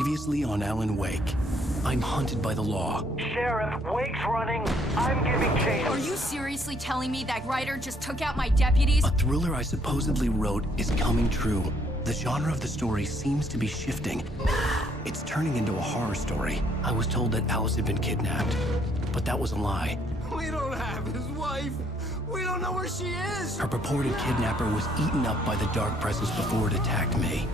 Previously on Alan Wake. I'm hunted by the law. Sheriff, Wake's running. I'm giving chase. Are you seriously telling me that Ryder just took out my deputies? A thriller I supposedly wrote is coming true. The genre of the story seems to be shifting. It's turning into a horror story. I was told that Alice had been kidnapped, but that was a lie. We don't have his wife. We don't know where she is. Her purported kidnapper was eaten up by the dark presence before it attacked me.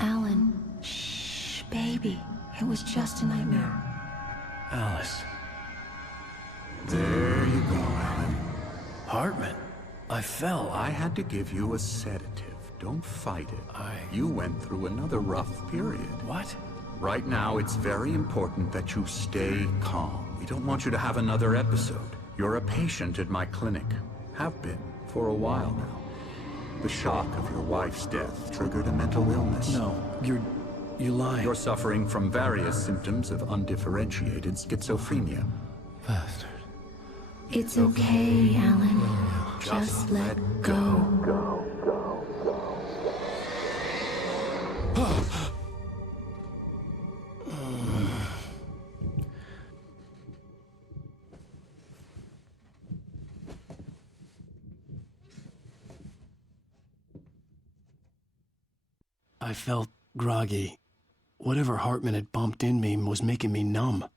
Alan, shh, baby. It was just a nightmare. Alice. There you go, Alan. Hartman. I fell. I had to give you a sedative. Don't fight it. You went through another rough period. What? Right now, it's very important that you stay calm. We don't want you to have another episode. You're a patient at my clinic. Have been for a while now. The shock of your wife's death triggered a mental illness. No, you're lying. You're suffering from various symptoms of undifferentiated schizophrenia. Bastard. It's okay, Alan. Just let go. I felt groggy. Whatever Hartman had bumped in me was making me numb.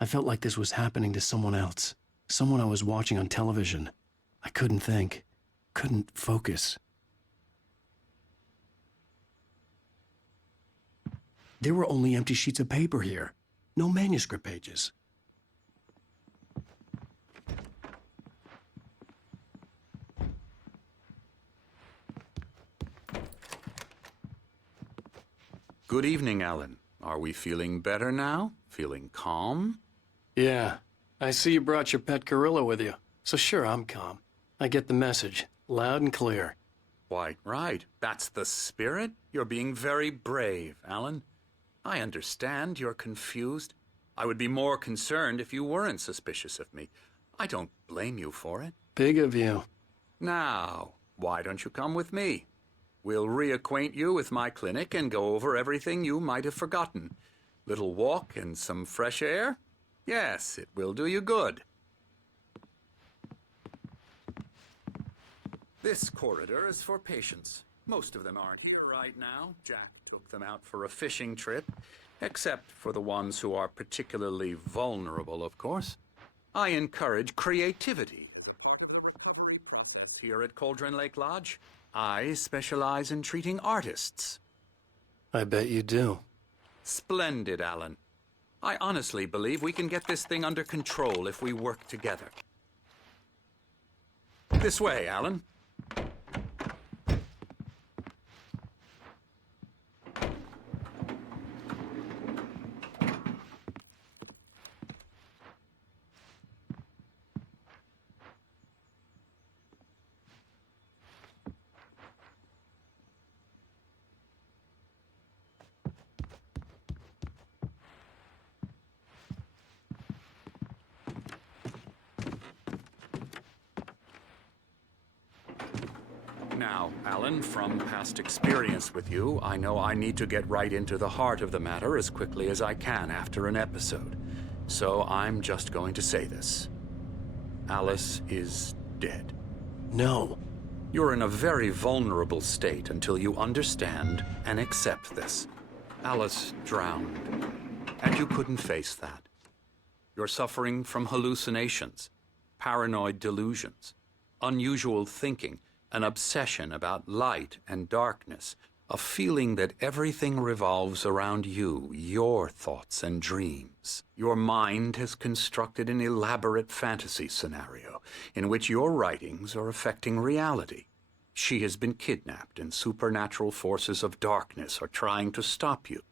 I felt like this was happening to someone else. Someone I was watching on television. I couldn't think. Couldn't focus. There were only empty sheets of paper here. No manuscript pages. Good evening, Alan. Are we feeling better now? Feeling calm? Yeah. I see you brought your pet gorilla with you. So sure, I'm calm. I get the message. Loud and clear. Quite right. That's the spirit. You're being very brave, Alan. I understand you're confused. I would be more concerned if you weren't suspicious of me. I don't blame you for it. Big of you. Now, why don't you come with me? We'll reacquaint you with my clinic and go over everything you might have forgotten. Little walk and some fresh air? Yes, it will do you good. This corridor is for patients. Most of them aren't here right now. Jack took them out for a fishing trip, except for the ones who are particularly vulnerable, of course. I encourage creativity as a recovery process here at Cauldron Lake Lodge. I specialize in treating artists. I bet you do. Splendid, Alan. I honestly believe we can get this thing under control if we work together. This way, Alan. Now, Alan, from past experience with you, I know I need to get right into the heart of the matter as quickly as I can after an episode. So I'm just going to say this. Alice is dead. No. You're in a very vulnerable state until you understand and accept this. Alice drowned, and you couldn't face that. You're suffering from hallucinations, paranoid delusions, unusual thinking, an obsession about light and darkness, a feeling that everything revolves around you, your thoughts and dreams. Your mind has constructed an elaborate fantasy scenario in which your writings are affecting reality. She has been kidnapped and supernatural forces of darkness are trying to stop you.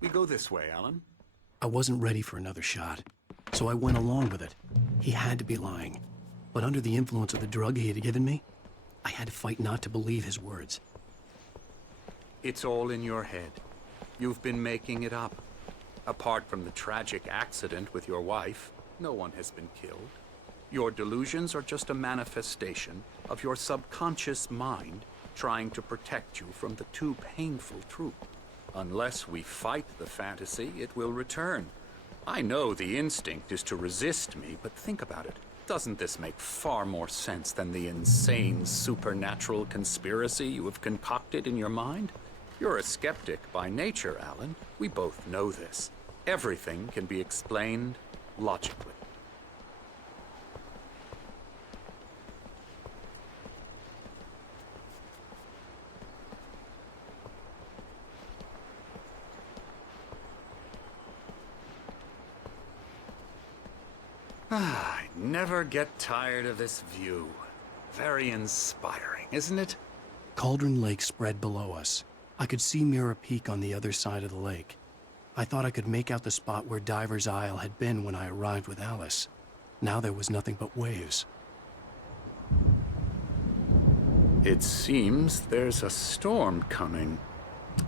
We go this way, Alan. I wasn't ready for another shot, so I went along with it. He had to be lying. But under the influence of the drug he had given me, I had to fight not to believe his words. It's all in your head. You've been making it up. Apart from the tragic accident with your wife, no one has been killed. Your delusions are just a manifestation of your subconscious mind trying to protect you from the too painful truth. Unless we fight the fantasy, it will return. I know the instinct is to resist me, but think about it. Doesn't this make far more sense than the insane supernatural conspiracy you have concocted in your mind? You're a skeptic by nature, Alan. We both know this. Everything can be explained logically. I never get tired of this view. Very inspiring, isn't it? Cauldron Lake spread below us. I could see Mirror Peak on the other side of the lake. I thought I could make out the spot where Diver's Isle had been when I arrived with Alice. Now there was nothing but waves. It seems there's a storm coming.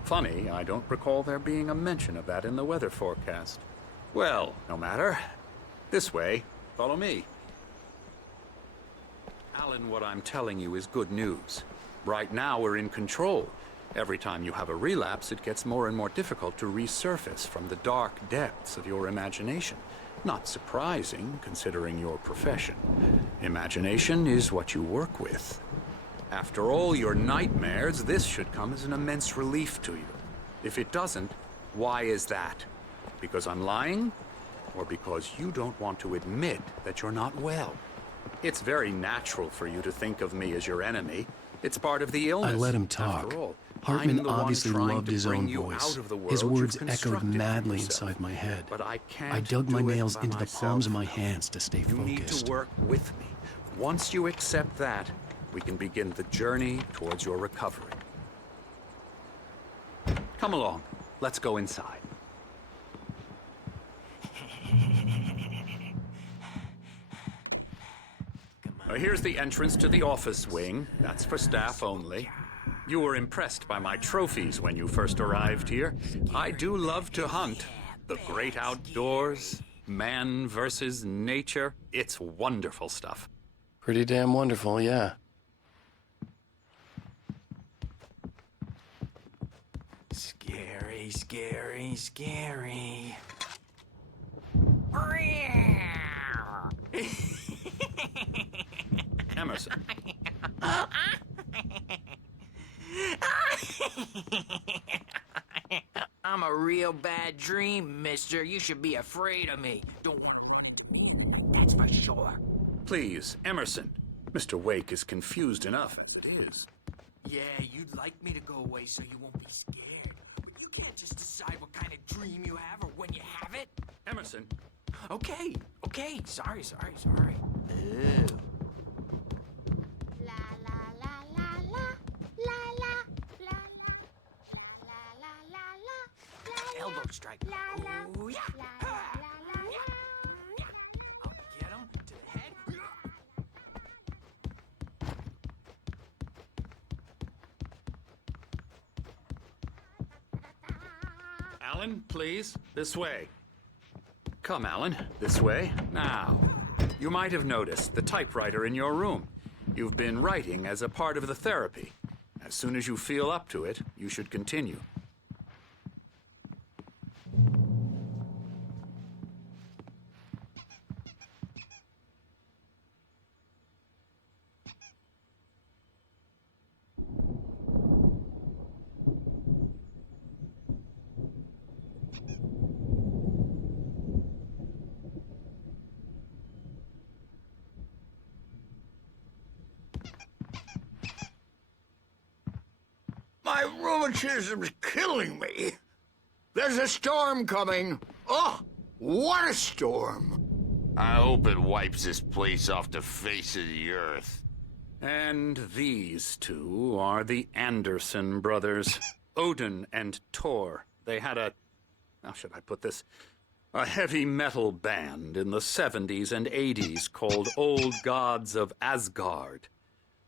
Funny, I don't recall there being a mention of that in the weather forecast. Well, no matter. This way. Follow me. Alan, what I'm telling you is good news. Right now, we're in control. Every time you have a relapse, it gets more and more difficult to resurface from the dark depths of your imagination. Not surprising, considering your profession. Imagination is what you work with. After all your nightmares, this should come as an immense relief to you. If it doesn't, why is that? Because I'm lying? Or because you don't want to admit that you're not well? It's very natural for you to think of me as your enemy. It's part of the illness. I let him talk. After all, Hartman I'm the one obviously trying loved to his bring own you voice. out of the world His words you've echoed constructed for madly yourself. inside my head. But I can't I dug my do it nails by into the myself. palms of my hands to stay You need focused. to work with me. Once you accept that, we can begin the journey towards your recovery. Come along. Let's go inside. Here's the entrance to the office wing. That's for staff only. You were impressed by my trophies when you first arrived here. I do love to hunt. The great outdoors, man versus nature. It's wonderful stuff. Pretty damn wonderful, yeah. Scary, scary, scary. Emerson. I'm a real bad dream, mister. You should be afraid of me. Don't want to... That's for sure. Please, Emerson. Mr. Wake is confused enough as it is. Yeah, you'd like me to go away so you won't be scared. But you can't just decide what kind of dream you have or when you have it. Emerson. Okay, okay. Sorry. Ew. La la la la la la la la la la la la. Elbow strike. La la Ooh, yeah. la la la la. Yeah. I'll get him to the head. Alan, please. This way. Come, Alan. This way. Now, you might have noticed the typewriter in your room. You've been writing as a part of the therapy. As soon as you feel up to it, you should continue. My rheumatism's killing me. There's a storm coming. Oh, what a storm. I hope it wipes this place off the face of the earth. And these two are the Anderson brothers, Odin and Tor. They had a how should I put this? A heavy metal band in the 70s and 80s called Old Gods of Asgard.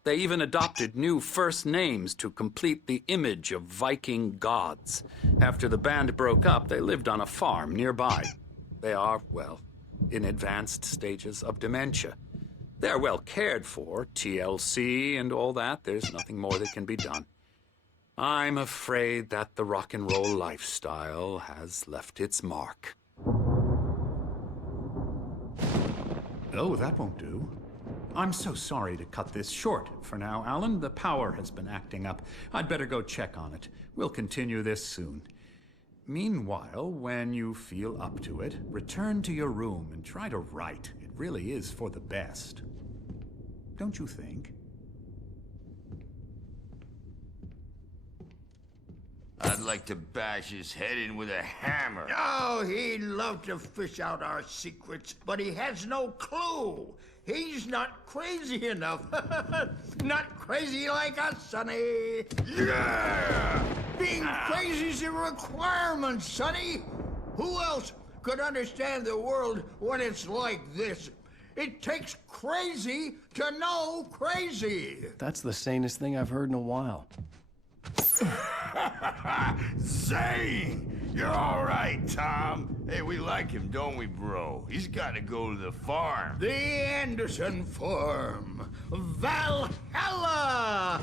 They even adopted new first names to complete the image of Viking gods. After the band broke up, they lived on a farm nearby. They are, well, in advanced stages of dementia. They're well cared for, TLC and all that. There's nothing more that can be done. I'm afraid that the rock and roll lifestyle has left its mark. Oh, that won't do. I'm so sorry to cut this short for now, Alan. The power has been acting up. I'd better go check on it. We'll continue this soon. Meanwhile, when you feel up to it, return to your room and try to write. It really is for the best. Don't you think? I'd like to bash his head in with a hammer. Oh, he'd love to fish out our secrets, but he has no clue. He's not crazy enough. Not crazy like us, Sonny. Yeah! Being crazy's a requirement, Sonny. Who else could understand the world when it's like this? It takes crazy to know crazy. That's the sanest thing I've heard in a while. Zane! You're all right, Tom. Hey, we like him, don't we, bro? He's got to go to the farm. The Anderson Farm. Valhalla!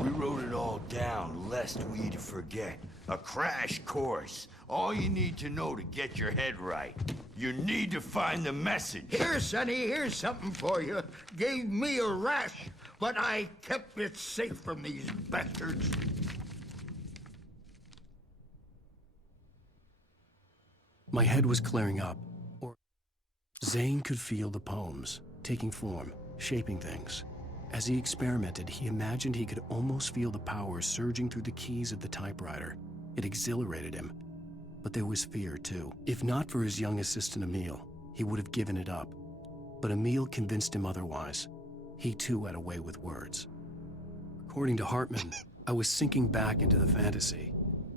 We wrote it all down, lest we'd forget. A crash course. All you need to know to get your head right. You need to find the message. Here, Sonny, here's something for you. Gave me a rash, but I kept it safe from these bastards. My head was clearing up. Zane could feel the poems, taking form, shaping things. As he experimented, he imagined he could almost feel the power surging through the keys of the typewriter. It exhilarated him. But there was fear, too. If not for his young assistant, Emil, he would have given it up. But Emil convinced him otherwise. He, too, had a way with words. According to Hartman, I was sinking back into the fantasy.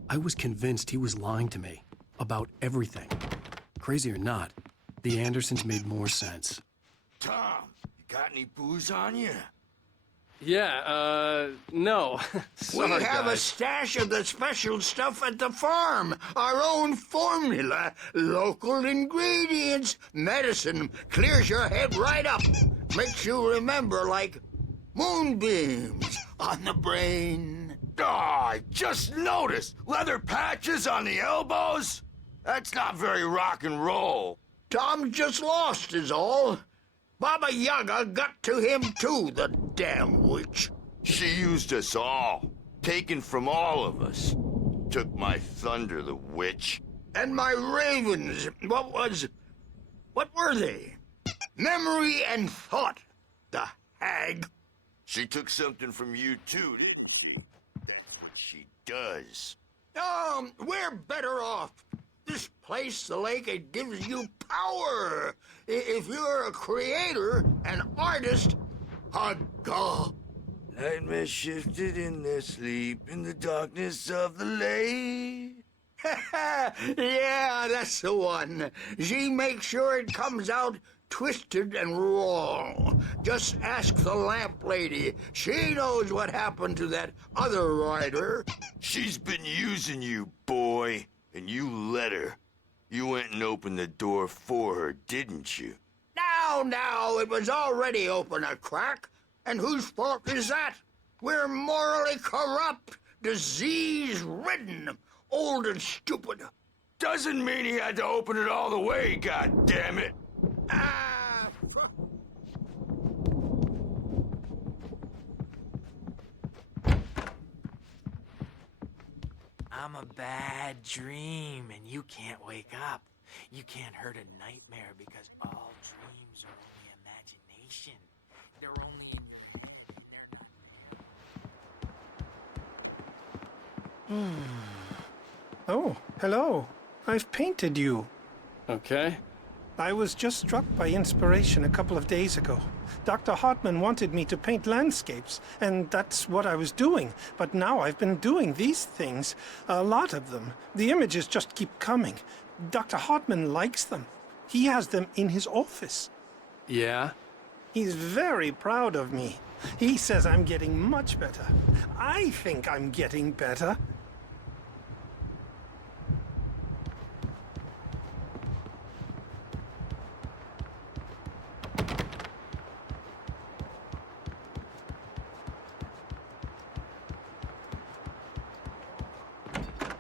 I was convinced he was lying to me. About everything. Crazy or not, the Andersons made more sense. Tom, you got any booze on you? Yeah, no. Sorry, we have a guys. stash of the special stuff at the farm. Our own formula. Local ingredients. Medicine clears your head right up. Makes you remember like moonbeams on the brain. Oh, I just noticed. Leather patches on the elbows? That's not very rock and roll. Tom just lost is all. Baba Yaga got to him too, the damn witch. She used us all. Taken from all of us. Took my thunder, the witch. And my ravens, what were they? Memory and thought, the hag. She took something from you too, didn't she? That's what she does. We're better off. This place, the lake, it gives you power. If you're a creator, an artist, a god. Nightmare shifted in their sleep in the darkness of the lake. Yeah, that's the one. She makes sure it comes out twisted and raw. Just ask the lamp lady. She knows what happened to that other rider. She's been using you, boy. And you let her. You went and opened the door for her, didn't you? Now, it was already open a crack. And whose fault is that? We're morally corrupt, disease-ridden, old and stupid. Doesn't mean he had to open it all the way, goddammit. I'm a bad dream, and you can't wake up. You can't hurt a nightmare because all dreams are only imagination. They're only in your... They're not... Oh, hello. I've painted you. Okay. I was just struck by inspiration a couple of days ago. Dr. Hartman wanted me to paint landscapes, and that's what I was doing. But now I've been doing these things, a lot of them. The images just keep coming. Dr. Hartman likes them. He has them in his office. Yeah? He's very proud of me. He says I'm getting much better. I think I'm getting better.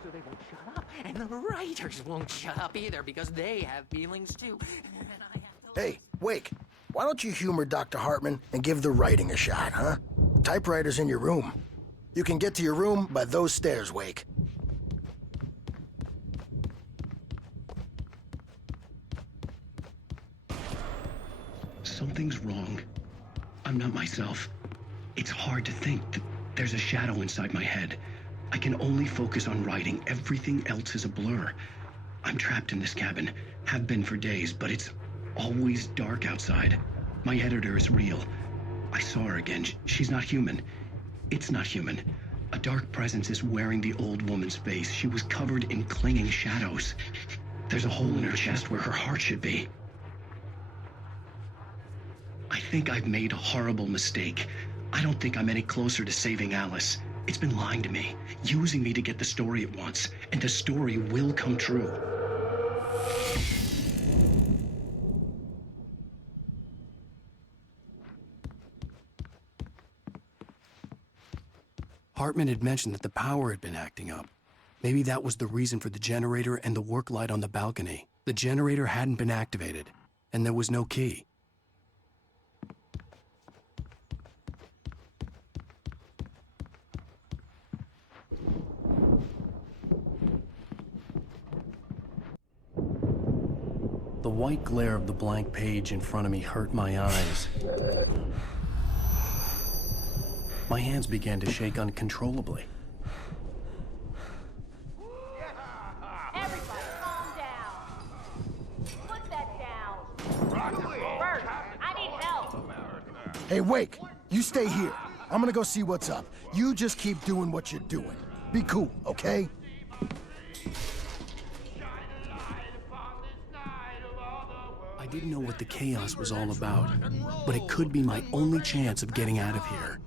So they won't shut up, and the writers won't shut up either because they have feelings too. And I have to... Hey, Wake, why don't you humor Dr. Hartman and give the writing a shot, huh? Typewriter's in your room. You can get to your room by those stairs, Wake. Something's wrong. I'm not myself. It's hard to think that there's a shadow inside my head. I can only focus on writing. Everything else is a blur. I'm trapped in this cabin. Have been for days, but it's always dark outside. My editor is real. I saw her again. She's not human. It's not human. A dark presence is wearing the old woman's face. She was covered in clinging shadows. There's a hole in her chest where her heart should be. I think I've made a horrible mistake. I don't think I'm any closer to saving Alice. It's been lying to me, using me to get the story it wants, and the story will come true. Hartman had mentioned that the power had been acting up. Maybe that was the reason for the generator and the work light on the balcony. The generator hadn't been activated, and there was no key. The white glare of the blank page in front of me hurt my eyes. My hands began to shake uncontrollably. Everybody, calm down. Put that down. Bert, I need help. Hey, Wake, you stay here. I'm gonna go see what's up. You just keep doing what you're doing. Be cool, okay? I didn't know what the chaos was all about, but it could be my only chance of getting out of here.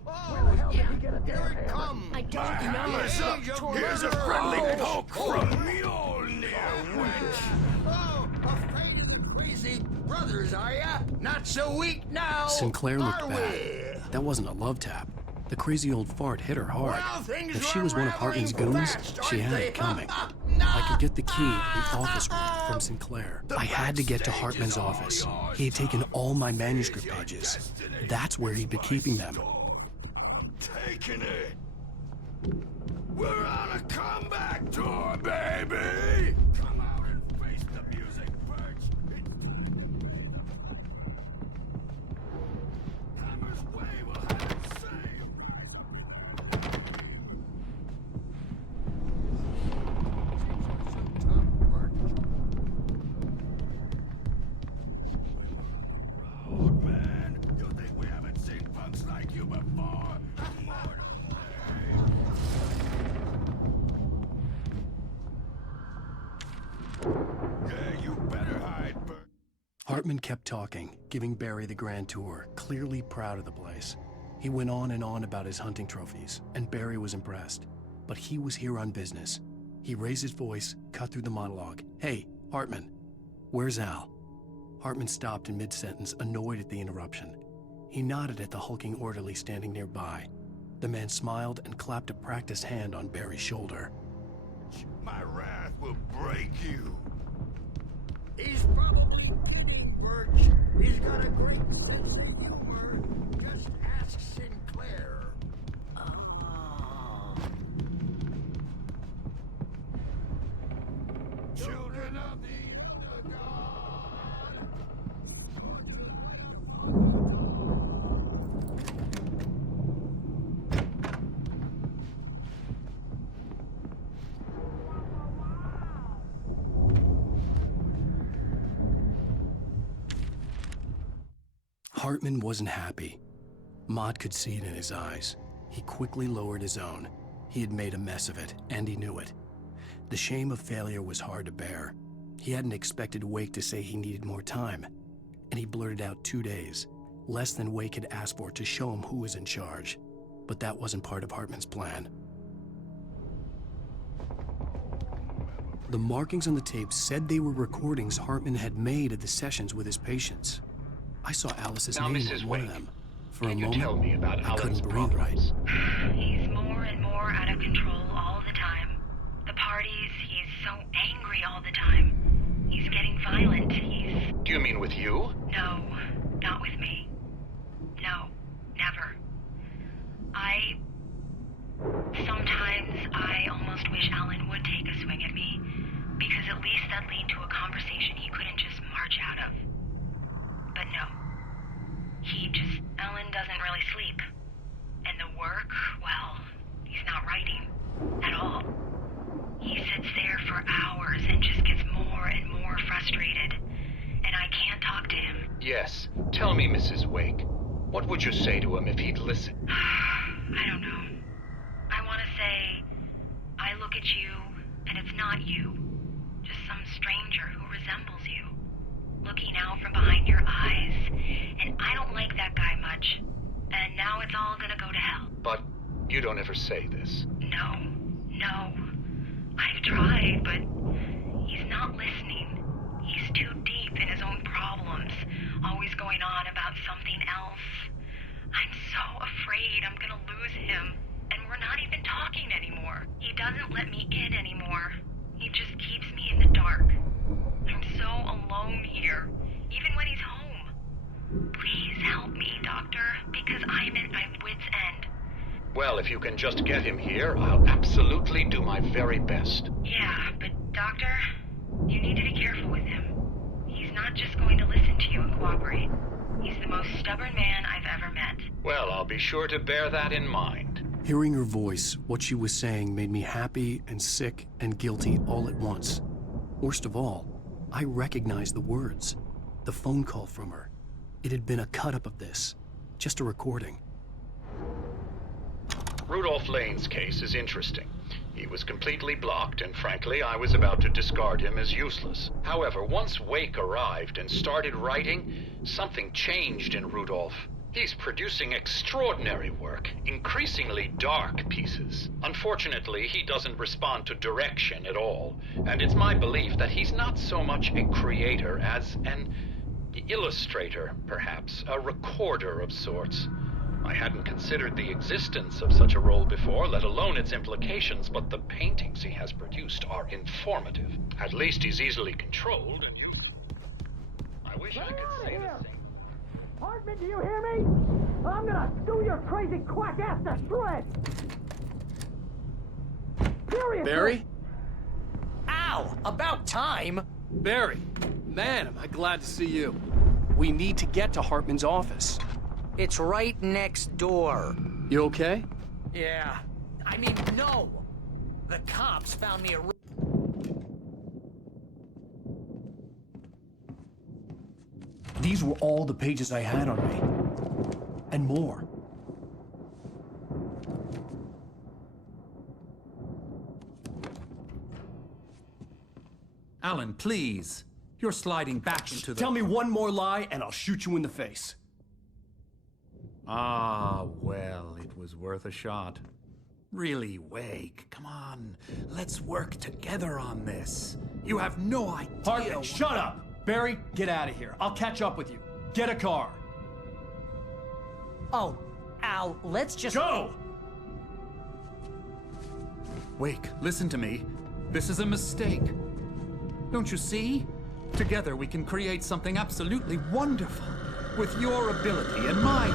Here it comes. I don't know. Here's a friendly poke from Mjolnir, witch. Oh, afraid of the crazy brothers, are ya? Not so weak now, Sinclair looked are bad. we? That wasn't a love tap. The crazy old fart hit her hard. Well, things If she are was one of Hartman's unraveling goons, fast, she aren't had they? it coming. No. I could get the key to the office room from Sinclair. I had to get to Hartman's office. He had taken all my manuscript pages. That's where he'd been keeping them. I'm taking it. We're on a comeback tour, baby! Come out and face the music, Birch. Hammer's way will have it saved. Road, man. You think we haven't seen punks like you before? More to play. Yeah, you better hide, Bert. Hartman kept talking, giving Barry the grand tour, clearly proud of the place. He went on and on about his hunting trophies, and Barry was impressed. But he was here on business. He raised his voice, cut through the monologue. Hey, Hartman, where's Al? Hartman stopped in mid-sentence, annoyed at the interruption. He nodded at the hulking orderly standing nearby. The man smiled and clapped a practiced hand on Barry's shoulder. My wrath will break you. He's probably kidding, Birch. He's got a great sense of humor. Just ask Sinclair. Children of the God. Hartman wasn't happy. Maud could see it in his eyes. He quickly lowered his own. He had made a mess of it, and he knew it. The shame of failure was hard to bear. He hadn't expected Wake to say he needed more time, and he blurted out 2 days, less than Wake had asked for to show him who was in charge. But that wasn't part of Hartman's plan. The markings on the tape said they were recordings Hartman had made of the sessions with his patients. I saw Alice's Now, name Mrs. on one of Wake, them. For a can you moment, tell me about I couldn't Alan's breathe right. problems? He's more and more out of control all the time. The parties, he's so angry all the time. He's getting violent. Do you mean with you? No, not with me. No, never. Sometimes I almost wish Alan would take a swing at me, because at least that'd lead to a conversation he couldn't just march out of. But no. Alan doesn't really sleep. And the work, well, he's not writing at all. He sits there for hours and just gets more and more frustrated. And I can't talk to him. Yes. Tell me, Mrs. Wake. What would you say to him if he'd listen? I don't know. I want to say, I look at you, and it's not you. Just some stranger who resembles you. Looking out from behind your eyes, and I don't like that guy much. And now it's all gonna go to hell. But you don't ever say this. No. I've tried, but he's not listening. He's too deep in his own problems, always going on about something else. I'm so afraid I'm gonna lose him, and we're not even talking anymore. He doesn't let me in anymore. He just keeps me in the dark. I'm so alone here, even when he's home. Please help me, Doctor, because I'm at my wit's end. Well, if you can just get him here, I'll absolutely do my very best. Yeah, but Doctor, you need to be careful with him. He's not just going to listen to you and cooperate. He's the most stubborn man I've ever met. Well, I'll be sure to bear that in mind. Hearing her voice, what she was saying made me happy and sick and guilty all at once. Worst of all, I recognized the words. The phone call from her. It had been a cut-up of this. Just a recording. Rudolph Lane's case is interesting. He was completely blocked, and frankly, I was about to discard him as useless. However, once Wake arrived and started writing, something changed in Rudolph. He's producing extraordinary work, increasingly dark pieces. Unfortunately, he doesn't respond to direction at all, and it's my belief that he's not so much a creator as an illustrator, perhaps, a recorder of sorts. I hadn't considered the existence of such a role before, let alone its implications, but the paintings he has produced are informative. At least he's easily controlled and useful. I wish I could say the same. Hartman, do you hear me? I'm gonna do your crazy quack ass to shreds! Seriously! Barry? Ow! About time! Barry! Man, am I glad to see you. We need to get to Hartman's office. It's right next door. You okay? Yeah. I mean, no! The cops found me a... These were all the pages I had on me. And more. Alan, please. You're sliding back into the... Tell me one more lie and I'll shoot you in the face. Ah, well, it was worth a shot. Really, Wake, come on. Let's work together on this. You have no idea... Hartman, shut up! Barry, get out of here. I'll catch up with you. Get a car. Oh, Al, let's just... Go! Wake, listen to me. This is a mistake. Don't you see? Together we can create something absolutely wonderful. With your ability and mine.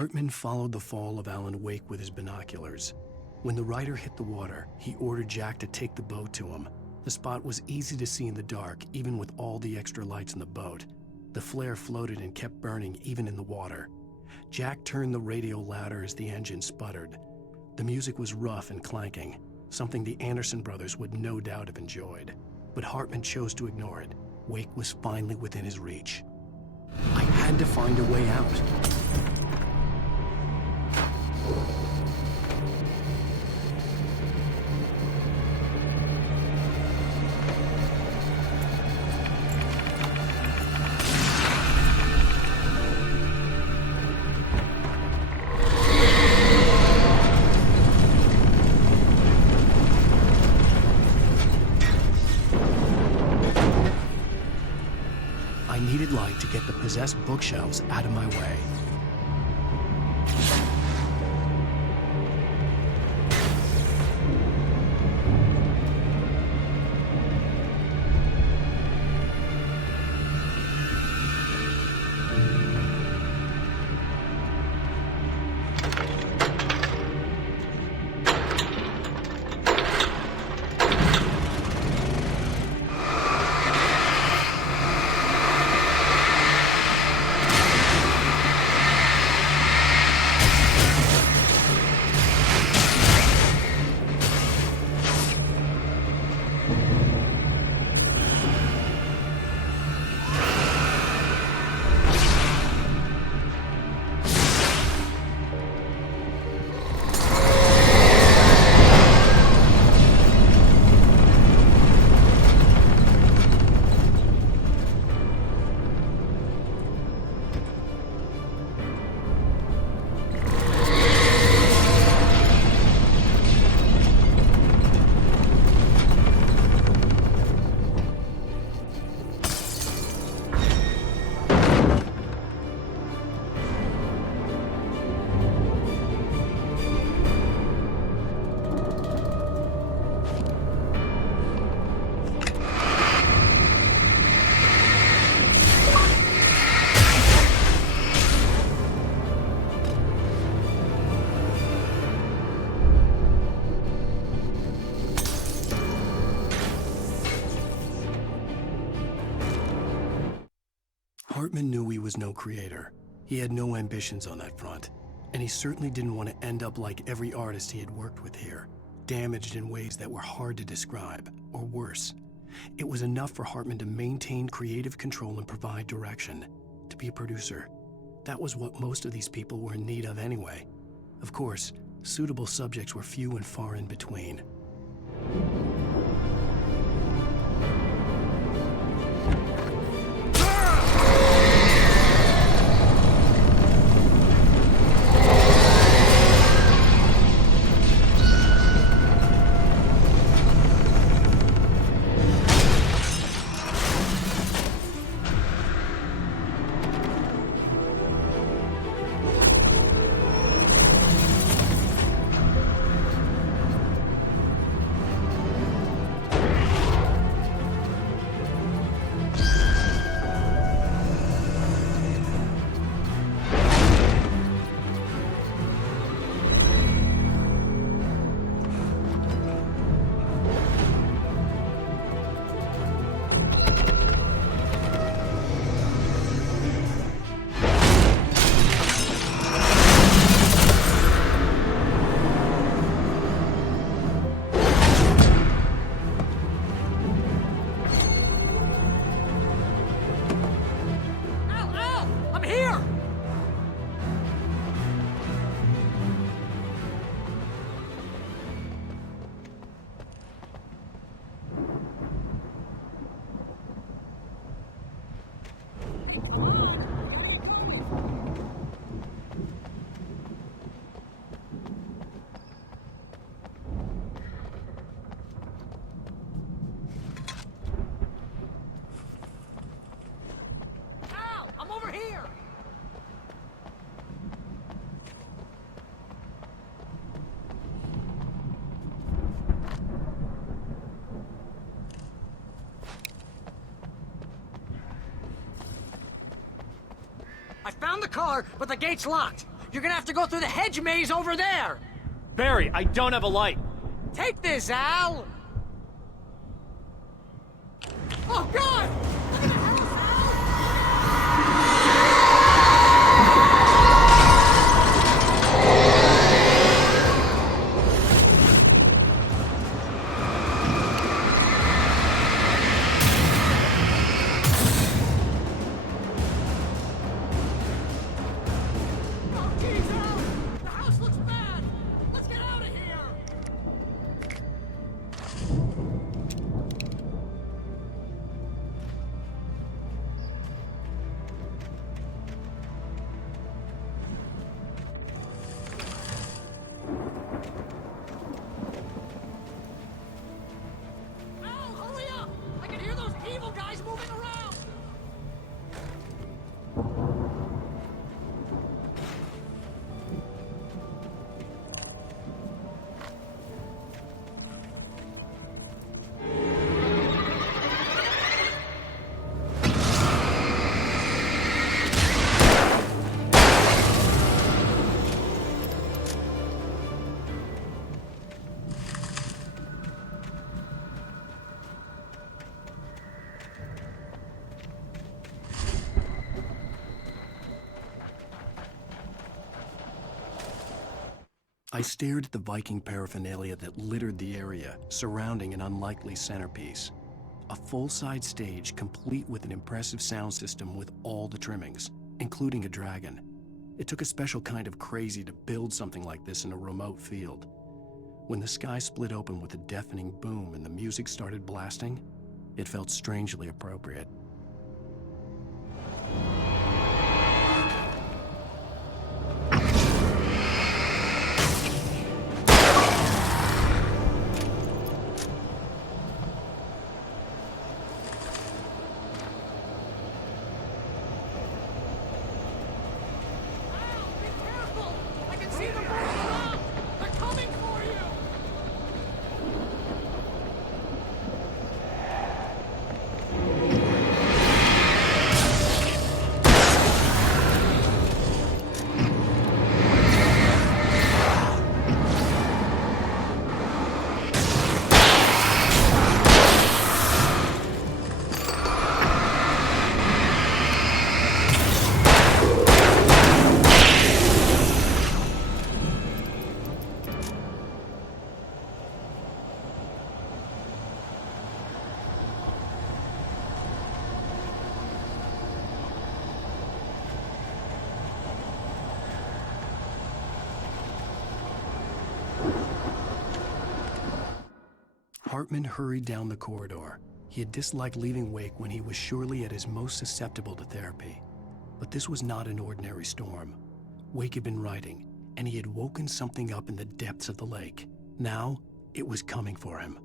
Hartman followed the fall of Alan Wake with his binoculars. When the rider hit the water, he ordered Jack to take the boat to him. The spot was easy to see in the dark, even with all the extra lights in the boat. The flare floated and kept burning even in the water. Jack turned the radio louder as the engine sputtered. The music was rough and clanking, something the Anderson brothers would no doubt have enjoyed. But Hartman chose to ignore it. Wake was finally within his reach. I had to find a way out. I needed light to get the possessed bookshelves out of my way. Hartman knew he was no creator. He had no ambitions on that front, and he certainly didn't want to end up like every artist he had worked with here, damaged in ways that were hard to describe, or worse. It was enough for Hartman to maintain creative control and provide direction, to be a producer. That was what most of these people were in need of anyway. Of course, suitable subjects were few and far in between. I found the car, but the gate's locked. You're gonna have to go through the hedge maze over there! Barry, I don't have a light. Take this, Al! Oh, God! I stared at the Viking paraphernalia that littered the area surrounding an unlikely centerpiece. A full-size stage complete with an impressive sound system with all the trimmings, including a dragon. It took a special kind of crazy to build something like this in a remote field. When the sky split open with a deafening boom and the music started blasting, it felt strangely appropriate. Hartman hurried down the corridor. He had disliked leaving Wake when he was surely at his most susceptible to therapy. But this was not an ordinary storm. Wake had been writing, and he had woken something up in the depths of the lake. Now, it was coming for him.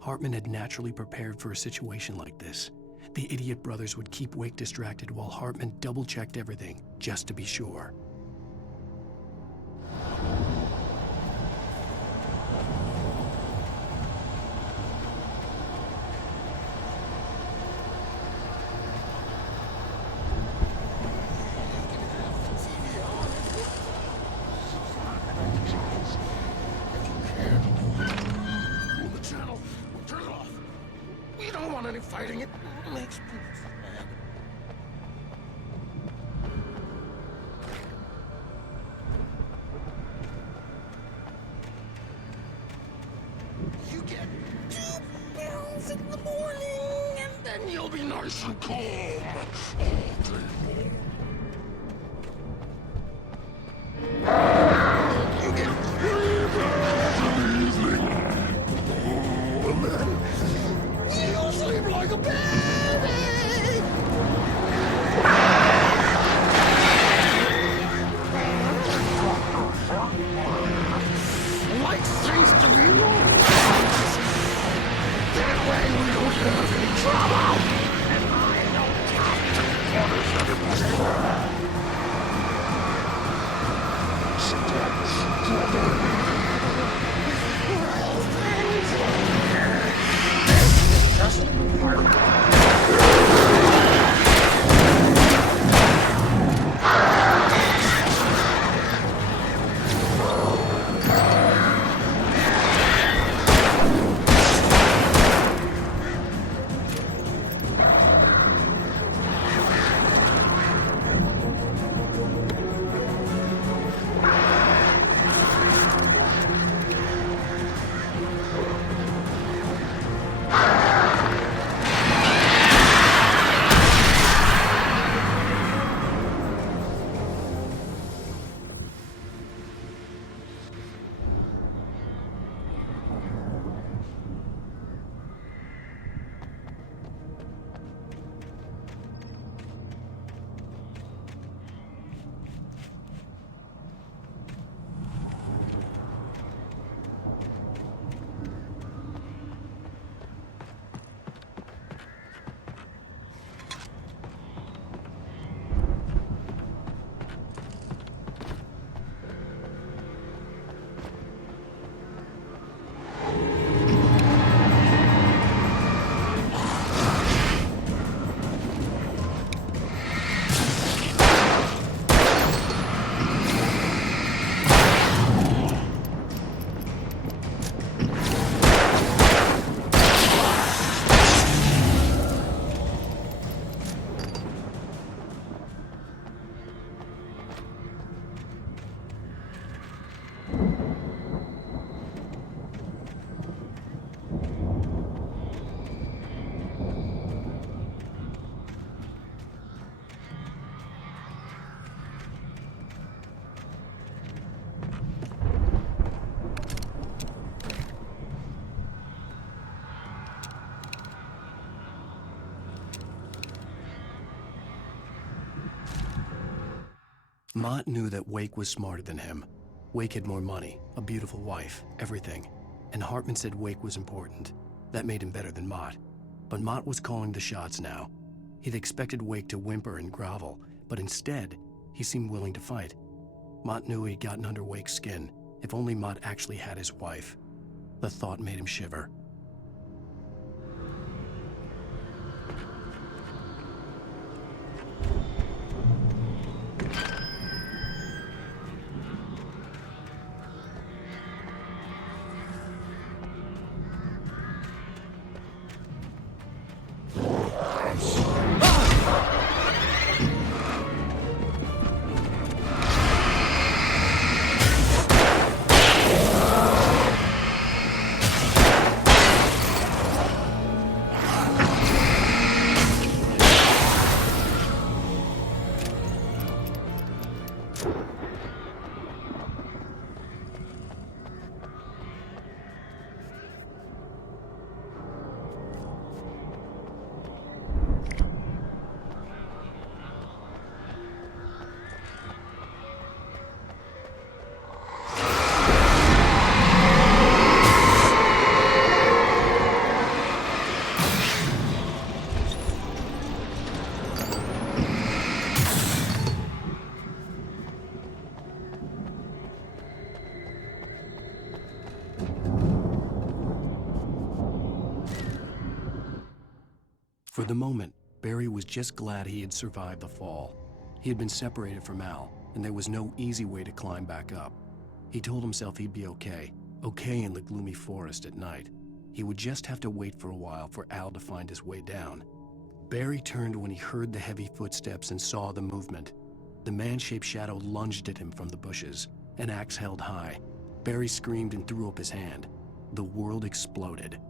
Hartman had naturally prepared for a situation like this. The idiot brothers would keep Wake distracted while Hartman double-checked everything, just to be sure. Fighting it makes people mad. You get 2 pills in the morning, and then you'll be nice and calm all day long. You get 3 pills in the evening, and then you'll sleep like a baby! Like things to be long. That way we don't have any trouble. And I don't have to punish anybody. Well, things just Mott knew that Wake was smarter than him. Wake had more money, a beautiful wife, everything. And Hartman said Wake was important. That made him better than Mott. But Mott was calling the shots now. He'd expected Wake to whimper and grovel, but instead, he seemed willing to fight. Mott knew he'd gotten under Wake's skin. If only Mott actually had his wife. The thought made him shiver. For the moment, Barry was just glad he had survived the fall. He had been separated from Al, and there was no easy way to climb back up. He told himself he'd be okay in the gloomy forest at night. He would just have to wait for a while for Al to find his way down. Barry turned when he heard the heavy footsteps and saw the movement. The man-shaped shadow lunged at him from the bushes, an axe held high. Barry screamed and threw up his hand. The world exploded.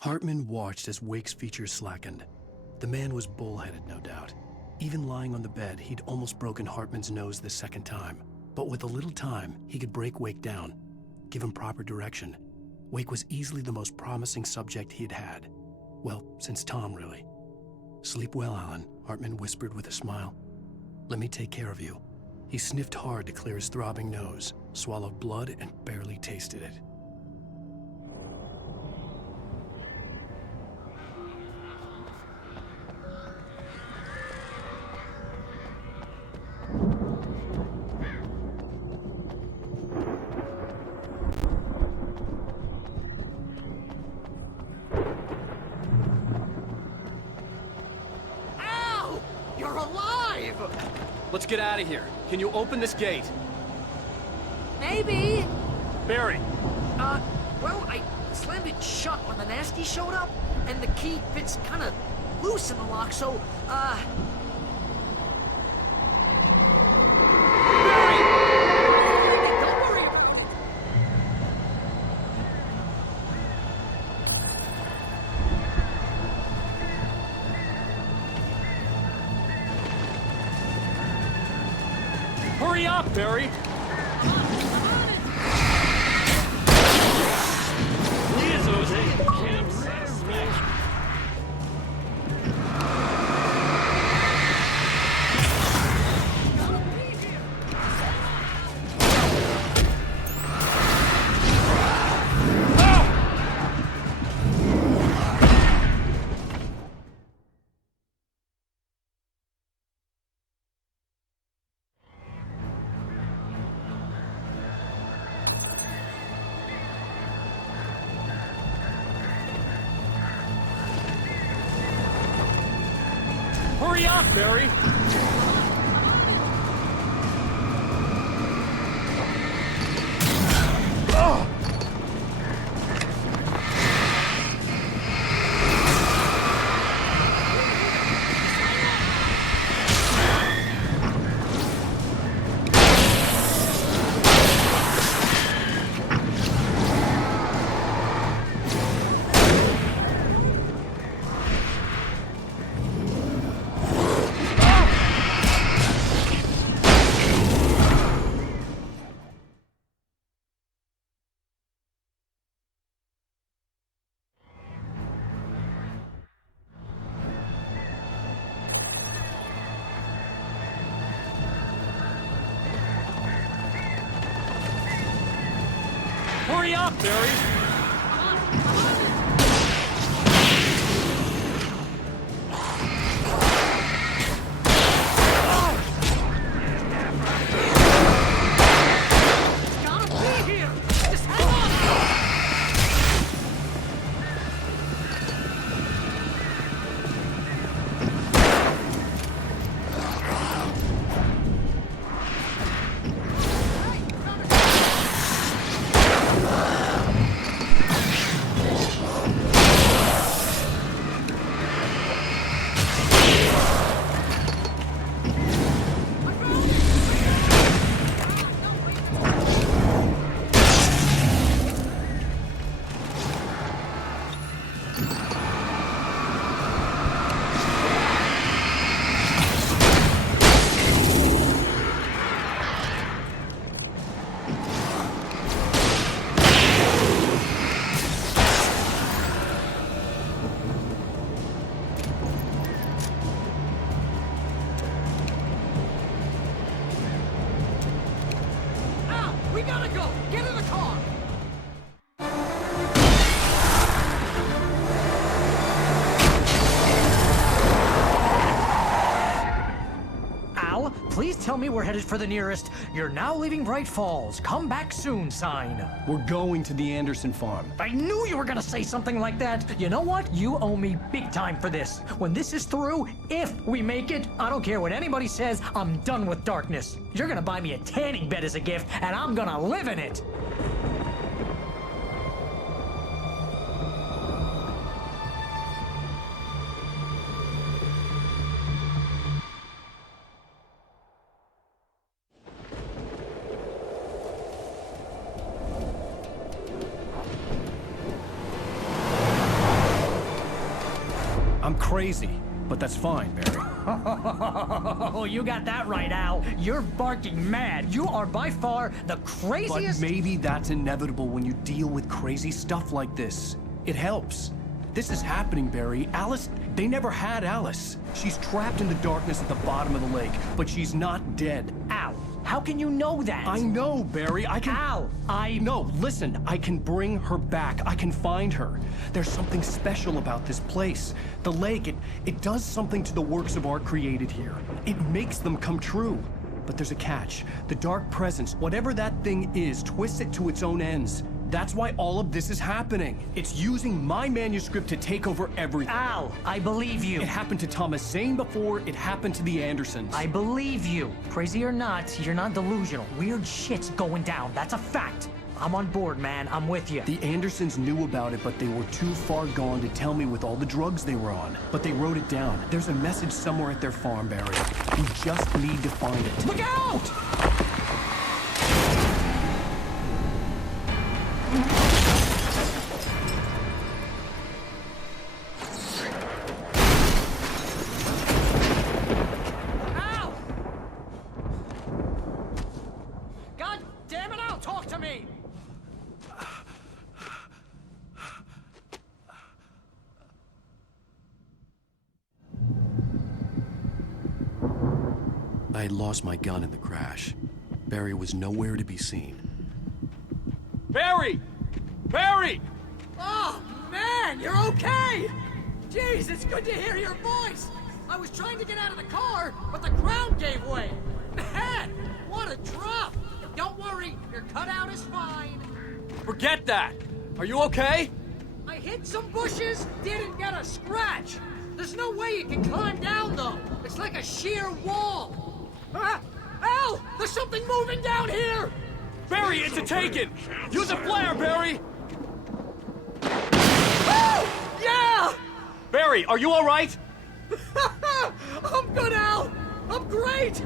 Hartman watched as Wake's features slackened. The man was bullheaded, no doubt. Even lying on the bed, he'd almost broken Hartman's nose the second time. But with a little time, he could break Wake down, give him proper direction. Wake was easily the most promising subject he'd had. Well, since Tom, really. "Sleep well, Alan," Hartman whispered with a smile. "Let me take care of you." He sniffed hard to clear his throbbing nose, swallowed blood, and barely tasted it. You're alive! Let's get out of here. Can you open this gate? Maybe. Barry! Well, I slammed it shut when the nasty showed up, and the key fits kind of loose in the lock, so, Hurry up, Barry! Hurry up, Barry! Hurry up, Barry! We gotta go! Get in the car! Al, please tell me we're headed for the nearest "You're now leaving Bright Falls. Come back soon" sign. We're going to the Anderson farm. I knew you were gonna say something like that. You know what? You owe me big time for this. When this is through, if we make it, I don't care what anybody says, I'm done with darkness. You're gonna buy me a tanning bed as a gift, and I'm gonna live in it. I'm crazy, but that's fine, Barry. Oh, you got that right, Al. You're barking mad. You are by far the craziest... But maybe that's inevitable when you deal with crazy stuff like this. It helps. This is happening, Barry. Alice, they never had Alice. She's trapped in the darkness at the bottom of the lake, but she's not dead. Al, how can you know that? I know, Barry. I can... Al, No, listen. I can bring her back. I can find her. There's something special about this place. The lake, it does something to the works of art created here. It makes them come true. But there's a catch. The dark presence, whatever that thing is, twists it to its own ends. That's why all of this is happening. It's using my manuscript to take over everything. Al, I believe you. It happened to Thomas Zane before it happened to the Andersons. I believe you. Crazy or not, you're not delusional. Weird shit's going down. That's a fact. I'm on board, man. I'm with you. The Andersons knew about it, but they were too far gone to tell me with all the drugs they were on. But they wrote it down. There's a message somewhere at their farm, Barry. We just need to find it. Look out! Al! God damn it, Al! Talk to me! I had lost my gun in the crash. Barry was nowhere to be seen. Barry! Barry! Oh, man, you're okay! Jeez, it's good to hear your voice! I was trying to get out of the car, but the ground gave way! Man, what a drop! Don't worry, your cutout is fine. Forget that! Are you okay? I hit some bushes, didn't get a scratch! There's no way you can climb down, though! It's like a sheer wall! Ah! Al! There's something moving down here! Barry, it's a Taken! Use a flare, Barry! Oh! Yeah! Barry, are you alright? I'm good, Al! I'm great!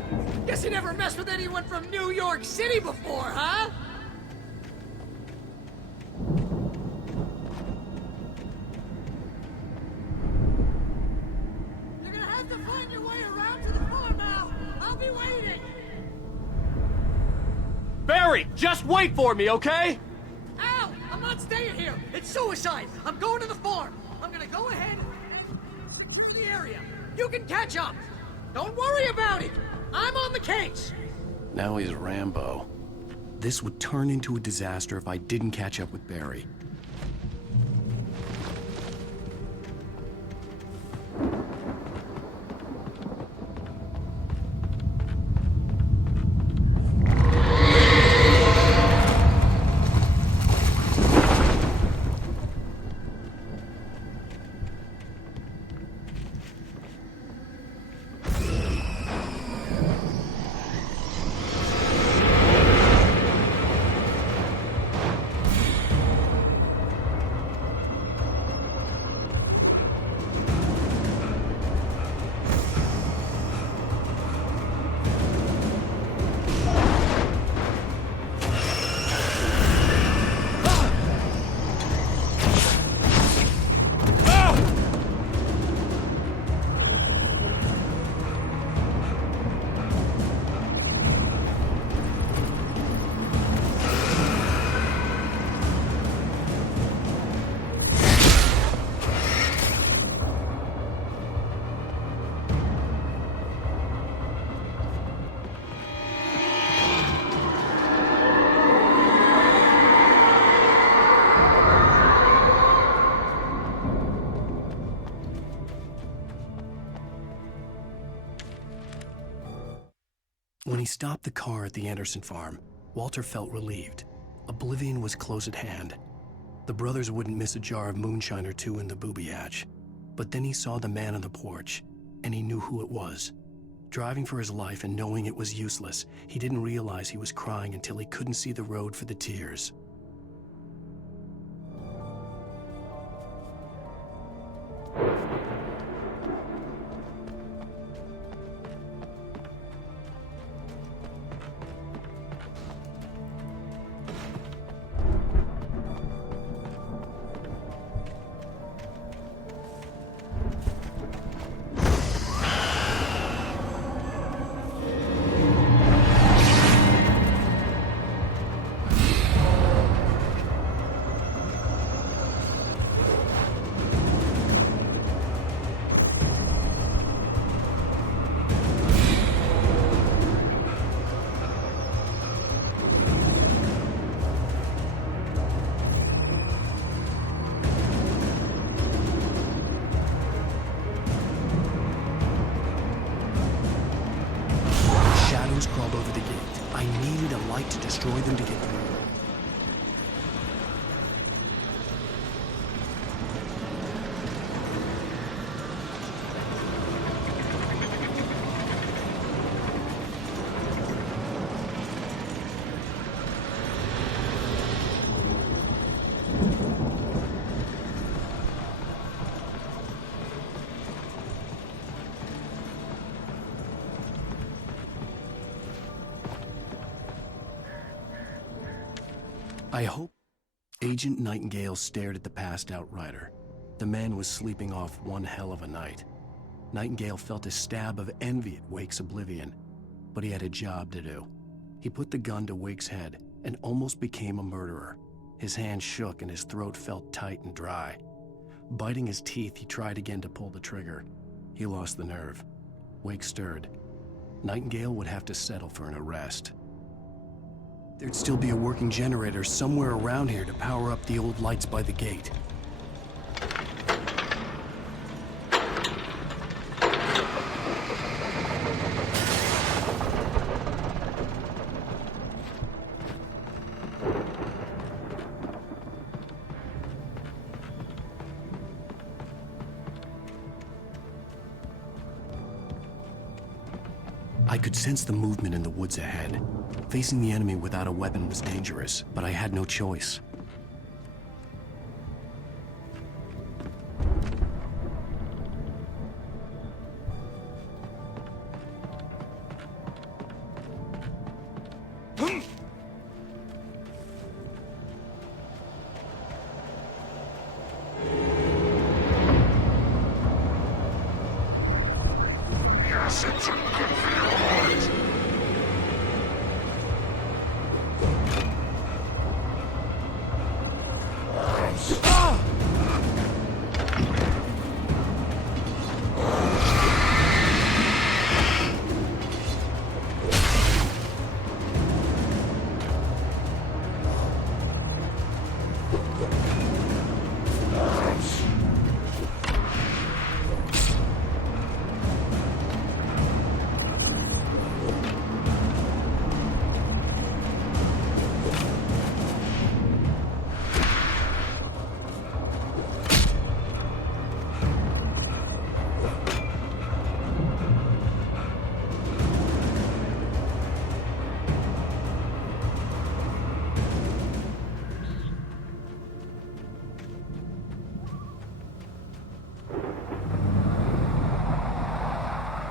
Guess you never messed with anyone from New York City before, huh? You're gonna have to find your way around to the farm now. I'll be waiting. Barry, just wait for me, okay? Al, I'm not staying here. It's suicide. I'm going to the farm. I'm gonna go ahead and to the area. You can catch up. Don't worry about it. I'm on the case. Now he's Rambo. This would turn into a disaster if I didn't catch up with Barry. When he stopped the car at the Anderson farm, Walter felt relieved. Oblivion was close at hand. The brothers wouldn't miss a jar of moonshine or two in the booby hatch. But then he saw the man on the porch, and he knew who it was. Driving for his life and knowing it was useless, he didn't realize he was crying until he couldn't see the road for the tears. Crawled over the gate. I needed a light to destroy them to get through. I hope. Agent Nightingale stared at the passed out rider. The man was sleeping off one hell of a night. Nightingale felt a stab of envy at Wake's oblivion, but he had a job to do. He put the gun to Wake's head and almost became a murderer. His hand shook and his throat felt tight and dry. Biting his teeth, he tried again to pull the trigger. He lost the nerve. Wake stirred. Nightingale would have to settle for an arrest. There'd still be a working generator somewhere around here to power up the old lights by the gate. I could sense the movement in the woods ahead. Facing the enemy without a weapon was dangerous, but I had no choice.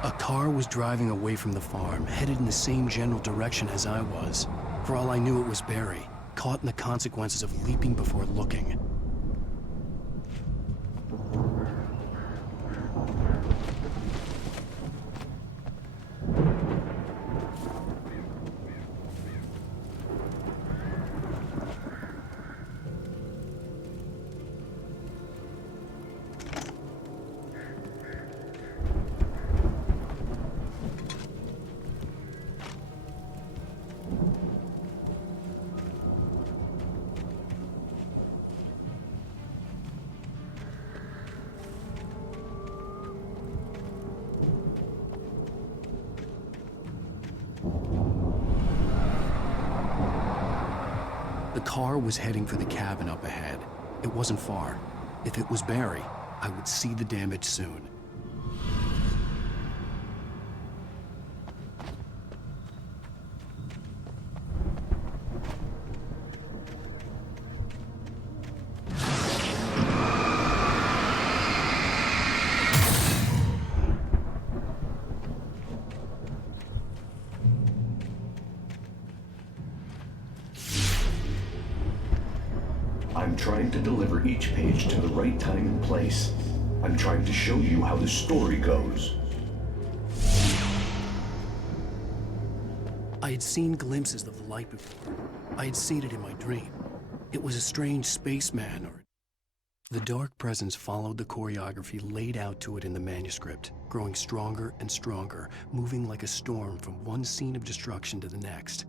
A car was driving away from the farm, headed in the same general direction as I was. For all I knew, it was Barry, caught in the consequences of leaping before looking. The car was heading for the cabin up ahead. It wasn't far. If it was Barry, I would see the damage soon. I'm trying to deliver each page to the right time and place. I'm trying to show you how the story goes. I had seen glimpses of the light before. I had seen it in my dream. It was a strange spaceman or... The dark presence followed the choreography laid out to it in the manuscript, growing stronger and stronger, moving like a storm from one scene of destruction to the next.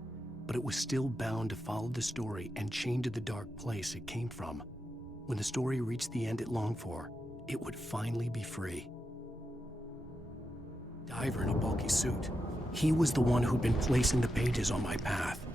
But it was still bound to follow the story and chained to the dark place it came from. When the story reached the end it longed for, it would finally be free. Diver in a bulky suit. He was the one who'd been placing the pages on my path.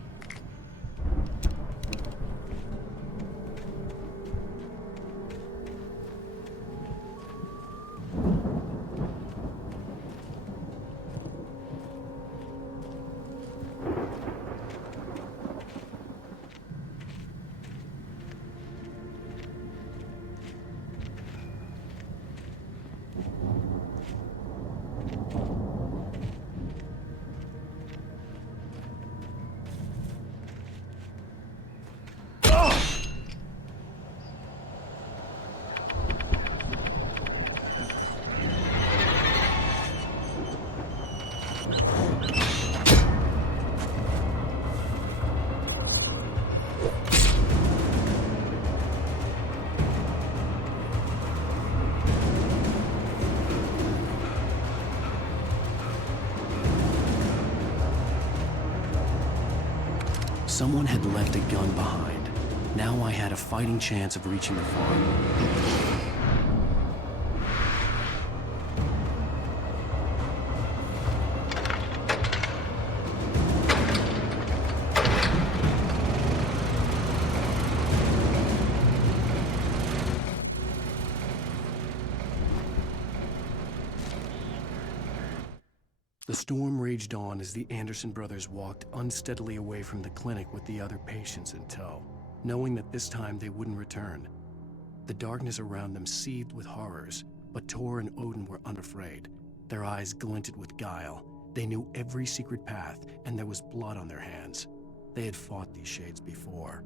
Someone had left a gun behind. Now I had a fighting chance of reaching the farm. The storm raged on as the Anderson brothers walked unsteadily away from the clinic with the other patients in tow, knowing that this time they wouldn't return. The darkness around them seethed with horrors, but Tor and Odin were unafraid. Their eyes glinted with guile. They knew every secret path, and there was blood on their hands. They had fought these shades before.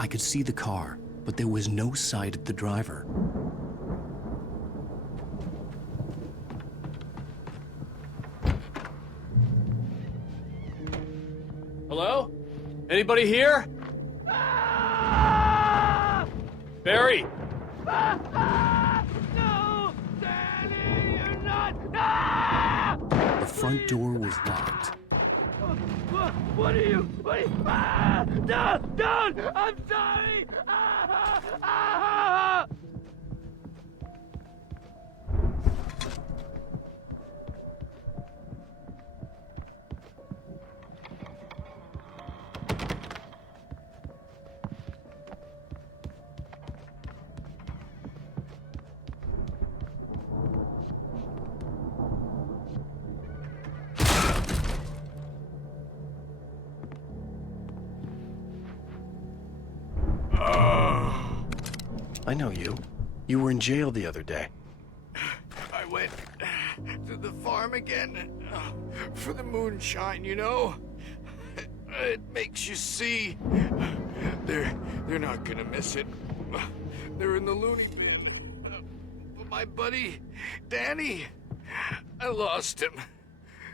I could see the car, but there was no sight of the driver. Hello? Anybody here? Barry! No! Danny, you're not! The front door was locked. What are you? Don't! I'm sorry! I know you. You were in jail the other day. I went to the farm again for the moonshine, you know? It makes you see. They're not gonna miss it. They're in the loony bin. But my buddy, Danny, I lost him.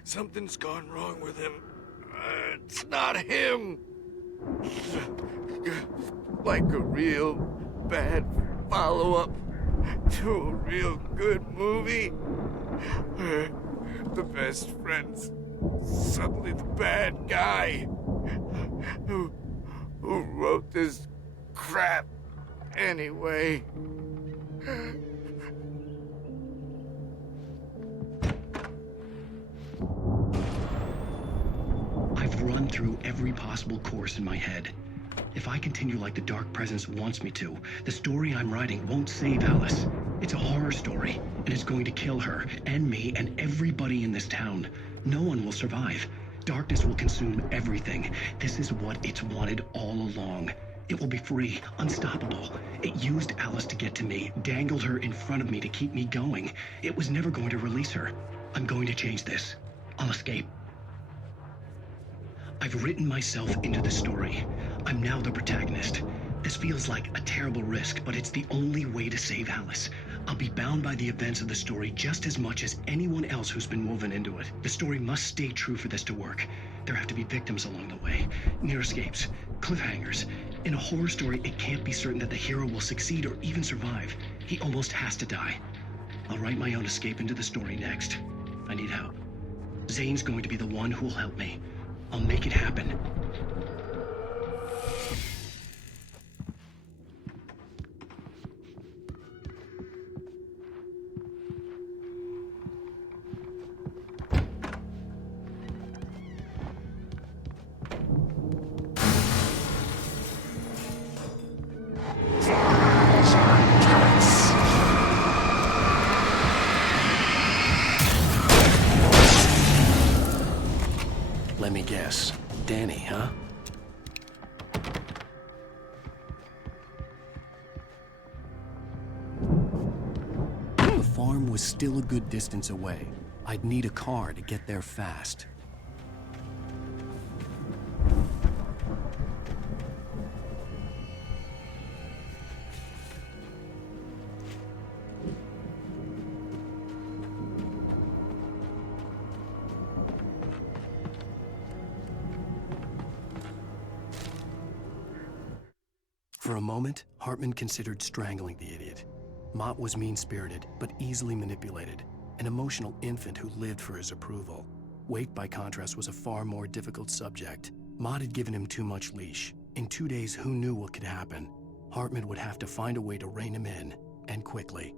Something's gone wrong with him. It's not him. Like a real bad follow-up to a real good movie where the best friend's suddenly the bad guy who wrote this crap anyway. I've run through every possible course in my head. If I continue like the Dark Presence wants me to, the story I'm writing won't save Alice. It's a horror story, and it's going to kill her, and me, and everybody in this town. No one will survive. Darkness will consume everything. This is what it's wanted all along. It will be free, unstoppable. It used Alice to get to me, dangled her in front of me to keep me going. It was never going to release her. I'm going to change this. I'll escape. I've written myself into the story. I'm now the protagonist. This feels like a terrible risk, but it's the only way to save Alice. I'll be bound by the events of the story just as much as anyone else who's been woven into it. The story must stay true for this to work. There have to be victims along the way, near escapes, cliffhangers. In a horror story, it can't be certain that the hero will succeed or even survive. He almost has to die. I'll write my own escape into the story next. I need help. Zane's going to be the one who will help me. I'll make it happen. Let me guess. Danny, huh? The farm was still a good distance away. I'd need a car to get there fast. For a moment, Hartman considered strangling the idiot. Mott was mean-spirited, but easily manipulated, an emotional infant who lived for his approval. Wake, by contrast, was a far more difficult subject. Mott had given him too much leash. In 2 days, who knew what could happen? Hartman would have to find a way to rein him in, and quickly.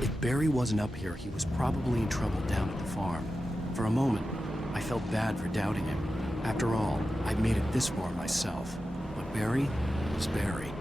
If Barry wasn't up here, he was probably in trouble down at the farm. For a moment, I felt bad for doubting him. After all, I'd made it this far myself. But Barry was Barry.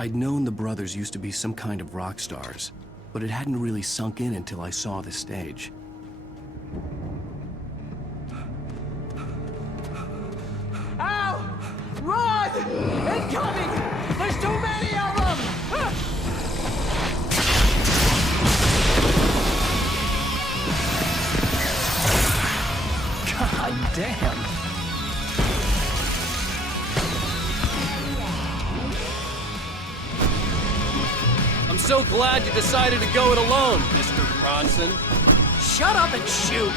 I'd known the brothers used to be some kind of rock stars, but it hadn't really sunk in until I saw the stage. Al! Run! Incoming! There's too many of them! God damn! I'm so glad you decided to go it alone, Mr. Bronson. Shut up and shoot!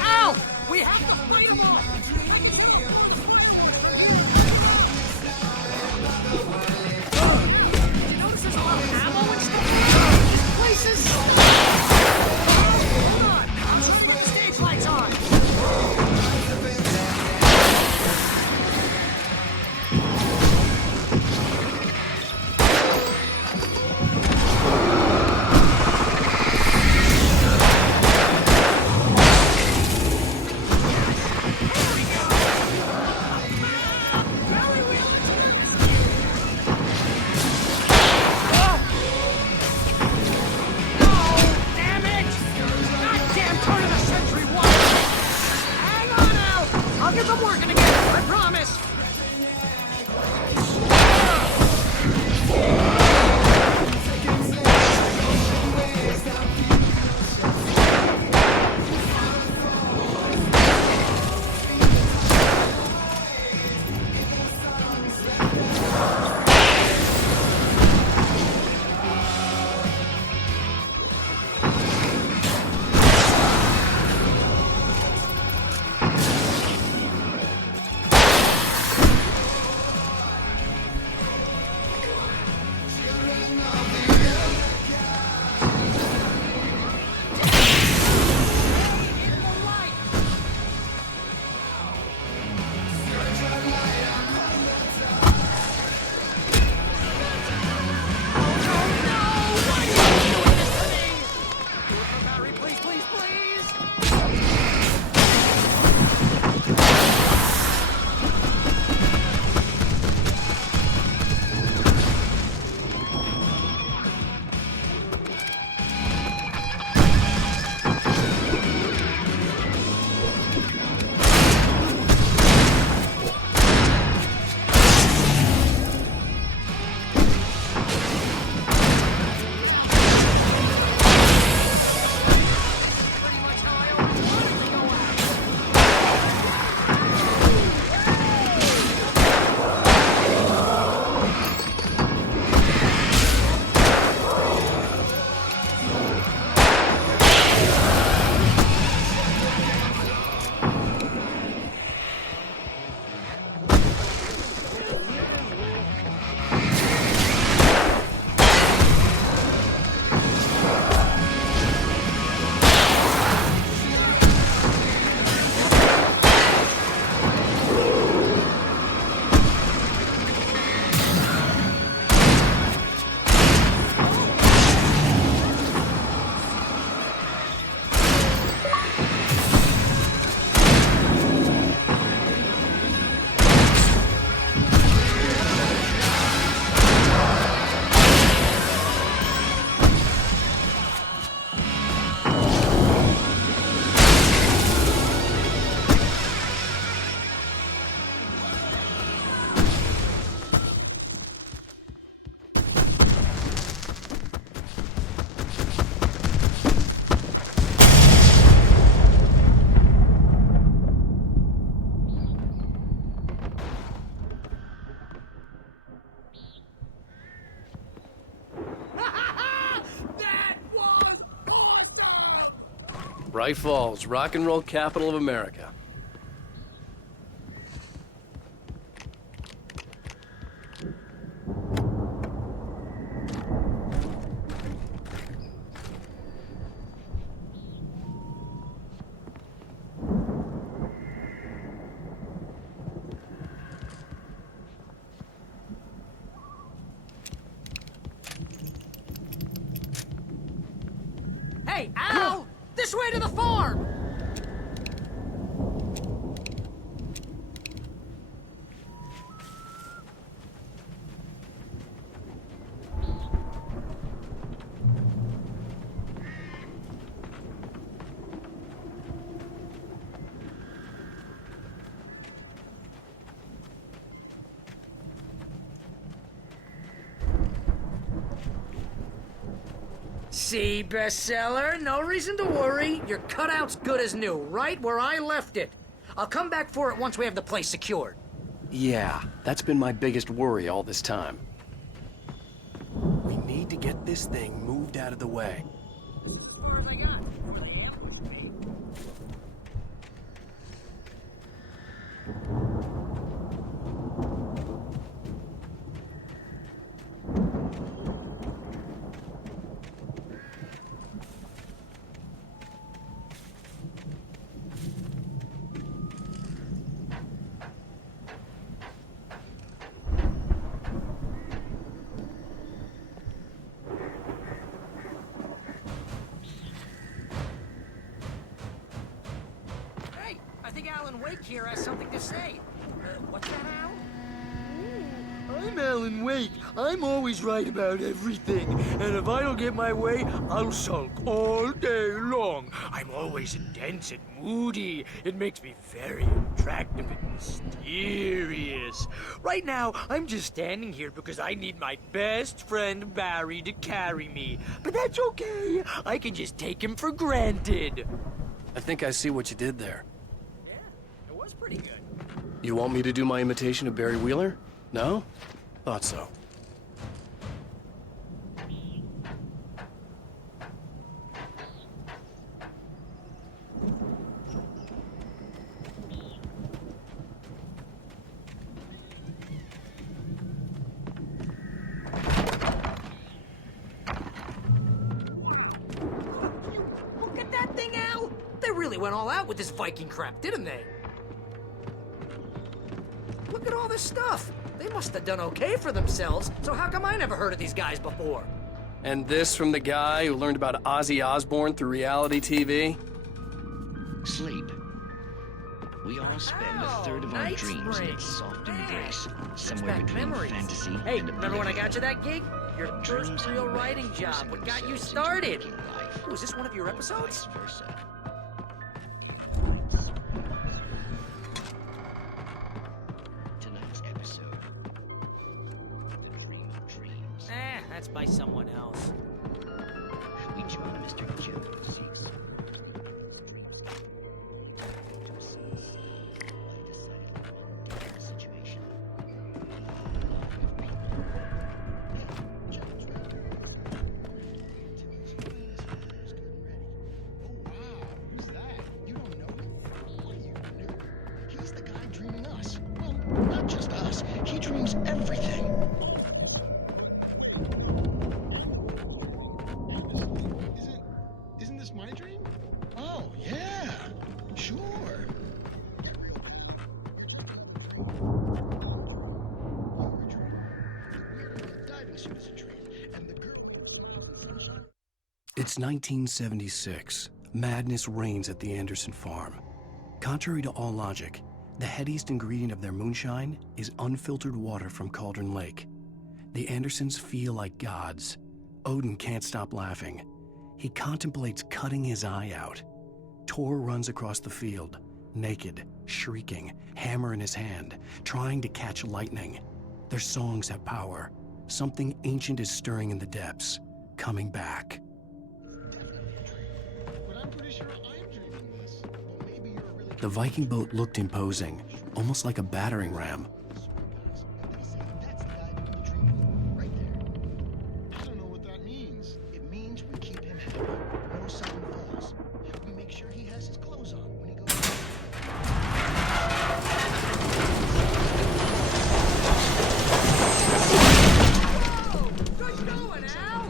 Al! We have to fight them all! Did you notice there's a lot of ammo and stuff? Places! Hold on! Stage lights on! I'll get them working again, I promise! Bright Falls, rock and roll capital of America. Hey, Al! This way to the farm! See, bestseller? No reason to worry. Your cutout's good as new, right where I left it. I'll come back for it once we have the place secured. Yeah, that's been my biggest worry all this time. We need to get this thing moved out of the way. What I got? Hey, I think Alan Wake here has something to say. What's that, Al? I'm Alan Wake. I'm always right about everything. And if I don't get my way, I'll sulk all day long. I'm always intense and moody. It makes me very attractive and mysterious. Right now, I'm just standing here because I need my best friend Barry to carry me. But that's okay. I can just take him for granted. I think I see what you did there. Yeah, it was pretty good. You want me to do my imitation of Barry Wheeler? No? Thought so. Look at that thing, Al! They really went all out with this Viking crap, didn't they? Look at all this stuff. They must have done okay for themselves, so how come I never heard of these guys before? And this from the guy who learned about Ozzy Osbourne through reality TV? Sleep. We all spend a third of our dreams in its soft embrace, somewhere between fantasy Hey, and remember when I got you that gig? Your first Dreams real and writing job, what got you started? Oh, is this one of your episodes? Tonight's episode, The Dream of Dreams. That's by someone else. We join Mr. Jones. Not just us. He dreams everything. Isn't this my dream? Oh, yeah. Sure. Diving suit is a dream, and the girl sunshine. It's 1976. Madness reigns at the Anderson farm. Contrary to all logic, the headiest ingredient of their moonshine is unfiltered water from Cauldron Lake. The Andersons feel like gods. Odin can't stop laughing. He contemplates cutting his eye out. Tor runs across the field, naked, shrieking, hammer in his hand, trying to catch lightning. Their songs have power. Something ancient is stirring in the depths, coming back. But I'm pretty sure I'm dreaming this. But maybe you're a really... The Viking boat looked imposing, almost like a battering ram. I don't know what that means. It means we keep him happy. No sudden falls. We make sure he has his clothes on when he goes. Good going, Al!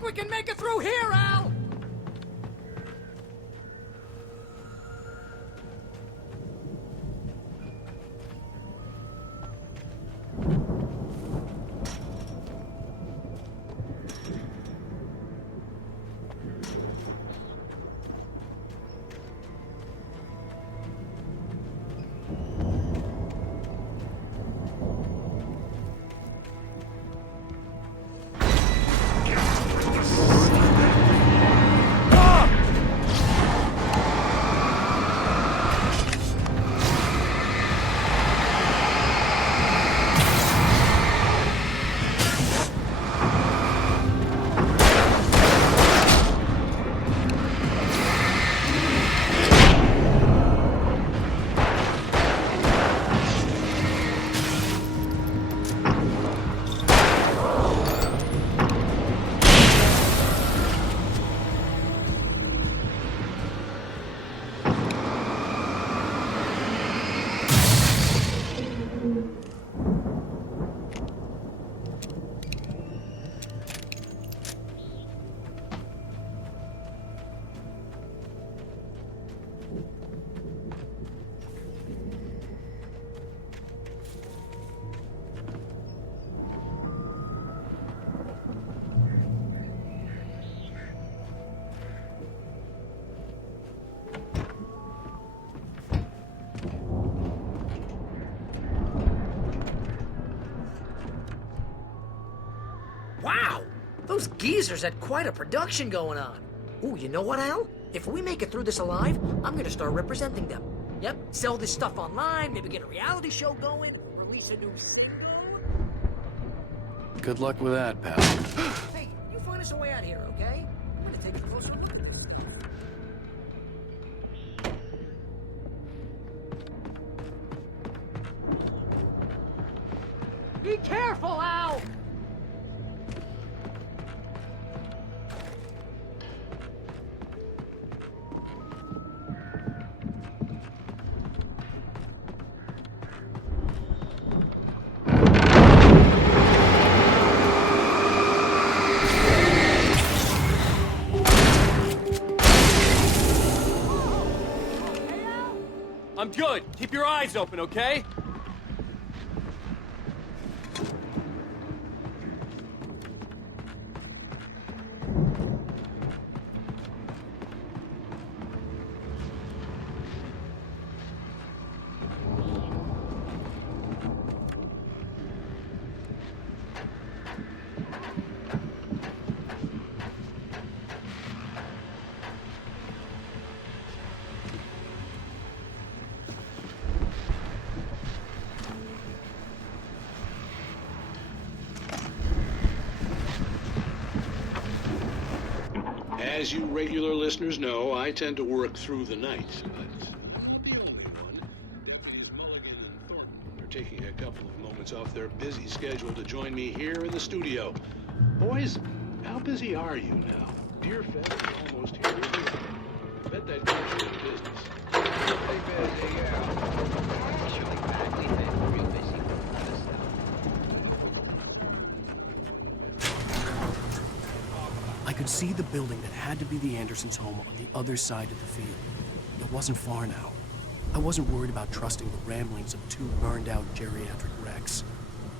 think we can make it through here, Al? Wow! Those geezers had quite a production going on. Ooh, you know what, Al? If we make it through this alive, I'm gonna start representing them. Yep, sell this stuff online, maybe get a reality show going, release a new single. Good luck with that, pal. Hey, you find us a way out of here, okay? I'm gonna take a closer look. Be careful, Al! I'm good. Keep your eyes open, okay? As you regular listeners know, I tend to work through the night, but I'm not the only one. Deputies Mulligan and Thornton are taking a couple of moments off their busy schedule to join me here in the studio. Boys, how busy are you now? Deer Fed is almost here. I bet that puts you in business. Pretty busy, yeah. Actually, Pat, we've been real busy with other stuff. I could see the building that had to be the Andersons' home on the other side of the field. It wasn't far now. I wasn't worried about trusting the ramblings of two burned-out geriatric wrecks.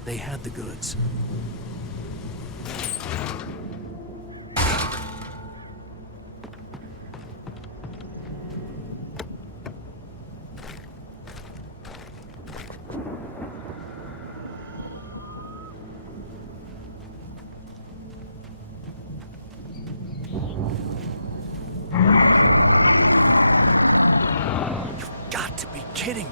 They had the goods. Kidding me.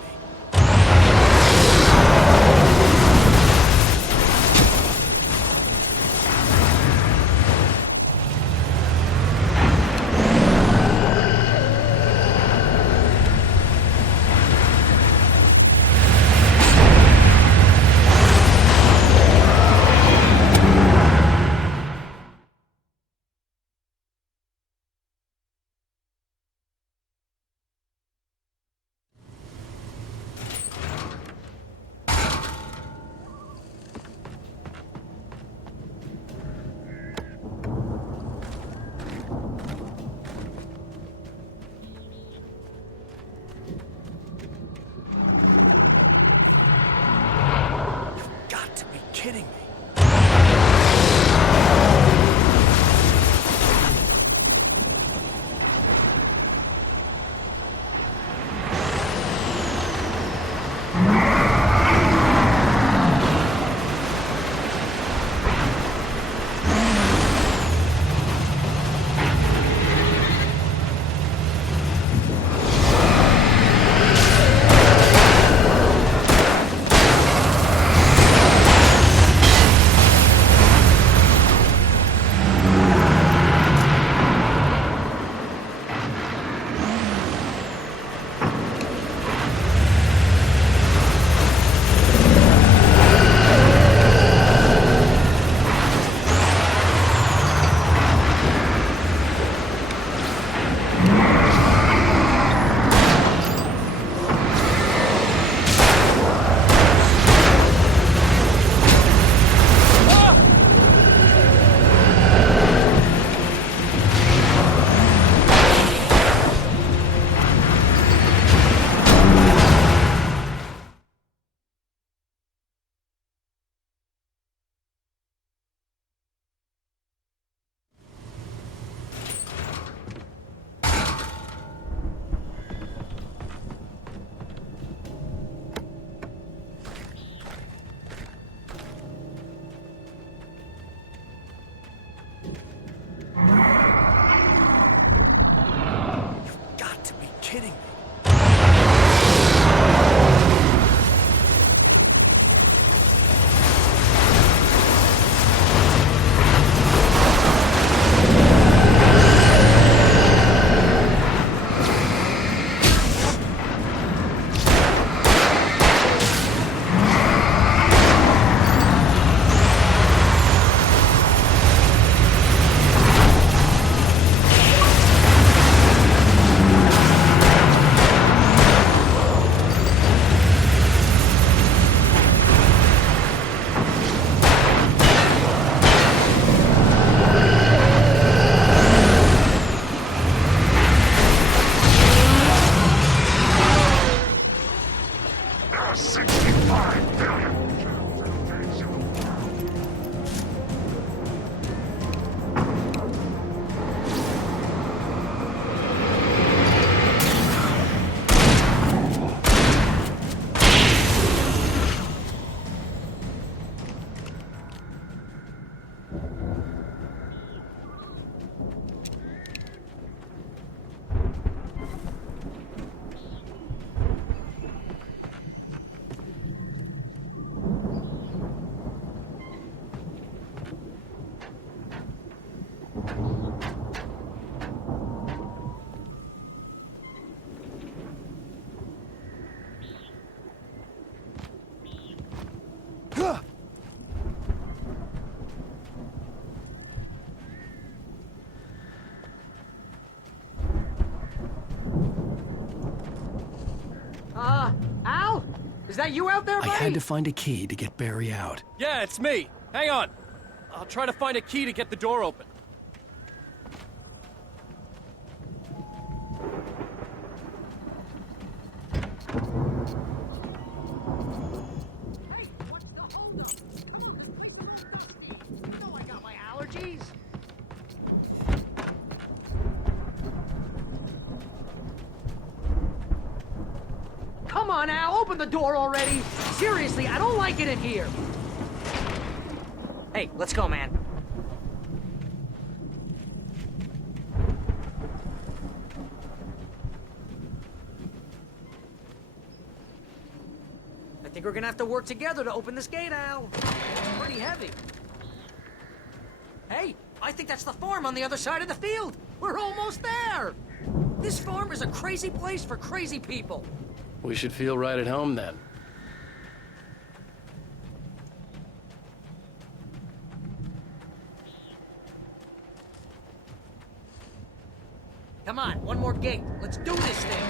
Is that you out there, I buddy? had to find a key to get Barry out. Yeah, it's me. Hang on. I'll try to find a key to get the door open. Hey, what's the holdup? You know I got my allergies. Come on, Al, open the door already. Seriously, I don't like it in here. Hey, let's go, man. I think we're gonna have to work together to open this gate, Al. It's pretty heavy. Hey, I think that's the farm on the other side of the field. We're almost there. This farm is a crazy place for crazy people. We should feel right at home then. Come on, one more gate. Let's do this thing.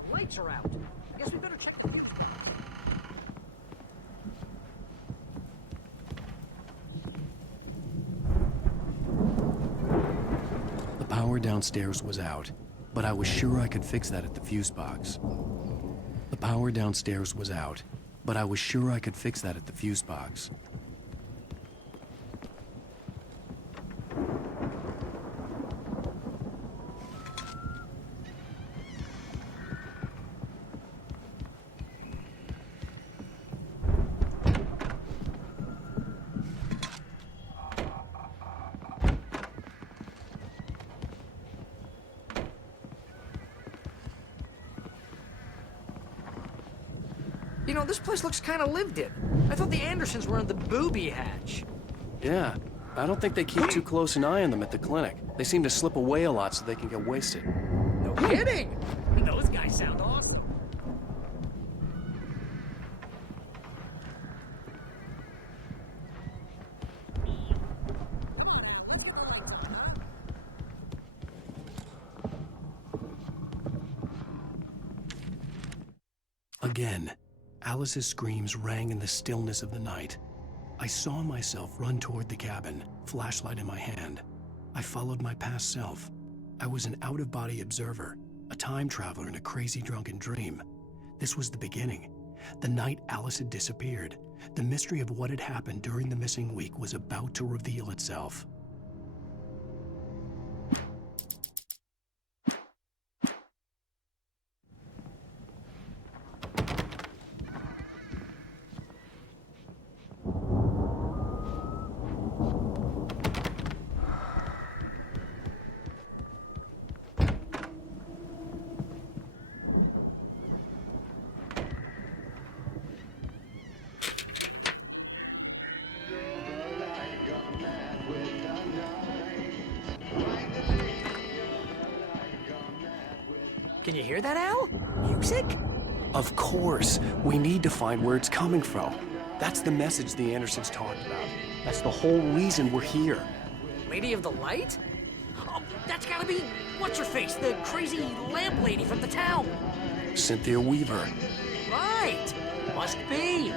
The lights are out. I guess we better check. The power downstairs was out, but I was sure I could fix that at the fuse box. The power downstairs was out, but I was sure I could fix that at the fuse box. You know, this place looks kind of lived in. I thought the Andersons were in the booby hatch. Yeah, I don't think they keep too close an eye on them at the clinic. They seem to slip away a lot so they can get wasted. No kidding! Those guys sound awesome. Again, Alice's screams rang in the stillness of the night. I saw myself run toward the cabin, flashlight in my hand. I followed my past self. I was an out-of-body observer, a time traveler in a crazy drunken dream. This was the beginning. The night Alice had disappeared. The mystery of what had happened during the missing week was about to reveal itself. Can you hear that, Al? Music? Of course. We need to find where it's coming from. That's the message the Andersons talked about. That's the whole reason we're here. Lady of the Light? Oh, that's gotta be what's-her-face, the crazy lamp lady from the town. Cynthia Weaver. Right. Must be.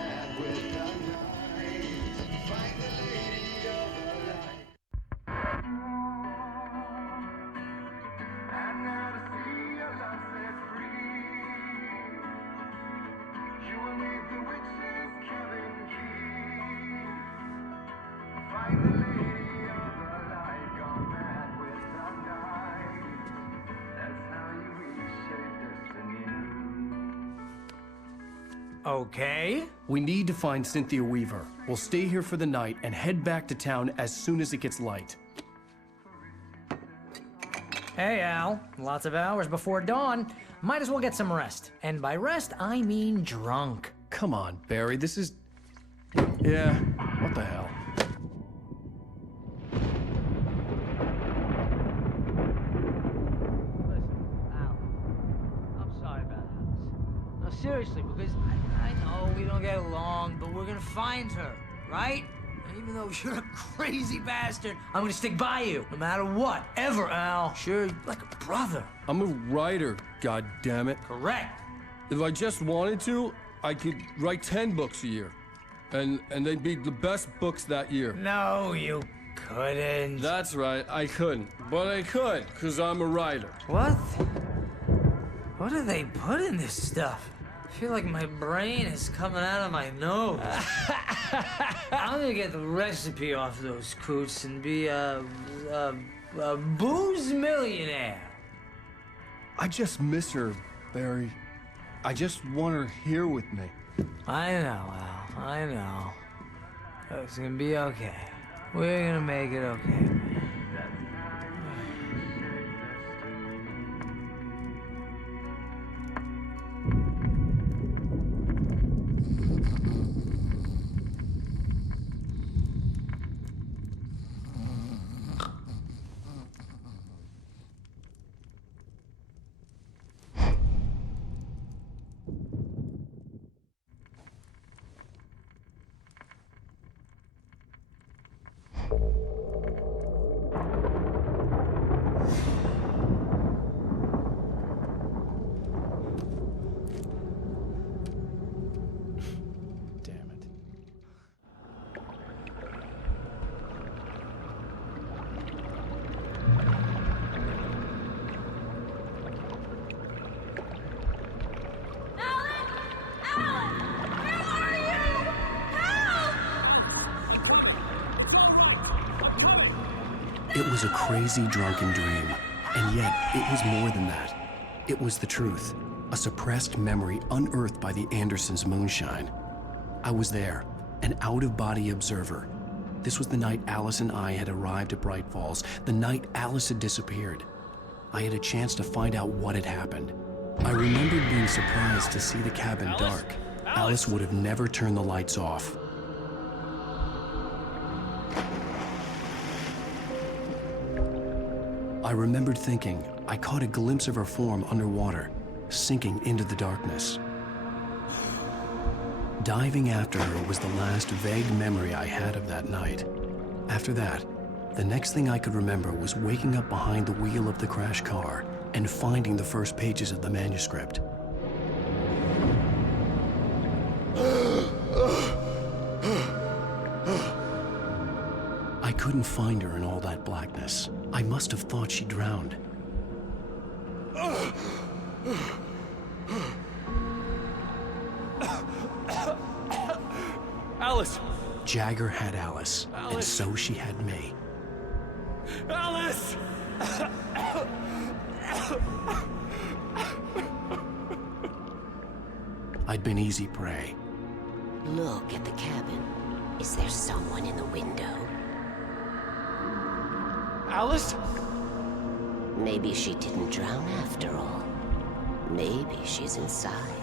Okay. We need to find Cynthia Weaver. We'll stay here for the night and head back to town as soon as it gets light. Hey, Al. Lots of hours before dawn. Might as well get some rest. And by rest, I mean drunk. Come on, Barry, this is... Yeah, what the hell? seriously, because I know we don't get along, but we're gonna find her, right? And even though you're a crazy bastard, I'm gonna stick by you, no matter what, ever, Al. Sure, you're like a brother. I'm a writer, God damn it. Correct. If I just wanted to, I could write 10 books a year. And they'd be the best books that year. No, you couldn't. That's right, I couldn't. But I could, because I'm a writer. What? What do they put in this stuff? I feel like my brain is coming out of my nose. I'm gonna get the recipe off those coots and be a booze millionaire. I just miss her, Barry. I just want her here with me. I know, Al. I know. It's gonna be okay. We're gonna make it okay. It was a crazy, drunken dream, and yet it was more than that. It was the truth, a suppressed memory unearthed by the Andersons' moonshine. I was there, an out-of-body observer. This was the night Alice and I had arrived at Bright Falls, the night Alice had disappeared. I had a chance to find out what had happened. I remembered being surprised to see the cabin dark. Alice would have never turned the lights off. I remembered thinking I caught a glimpse of her form underwater, sinking into the darkness. Diving after her was the last vague memory I had of that night. After that, the next thing I could remember was waking up behind the wheel of the crashed car and finding the first pages of the manuscript. I couldn't find her in all that blackness. I must have thought she drowned. Alice! Jagger had Alice, and so she had me. Alice! I'd been easy prey. Look at the cabin. Is there someone in the window? Alice? Maybe she didn't drown after all. Maybe she's inside.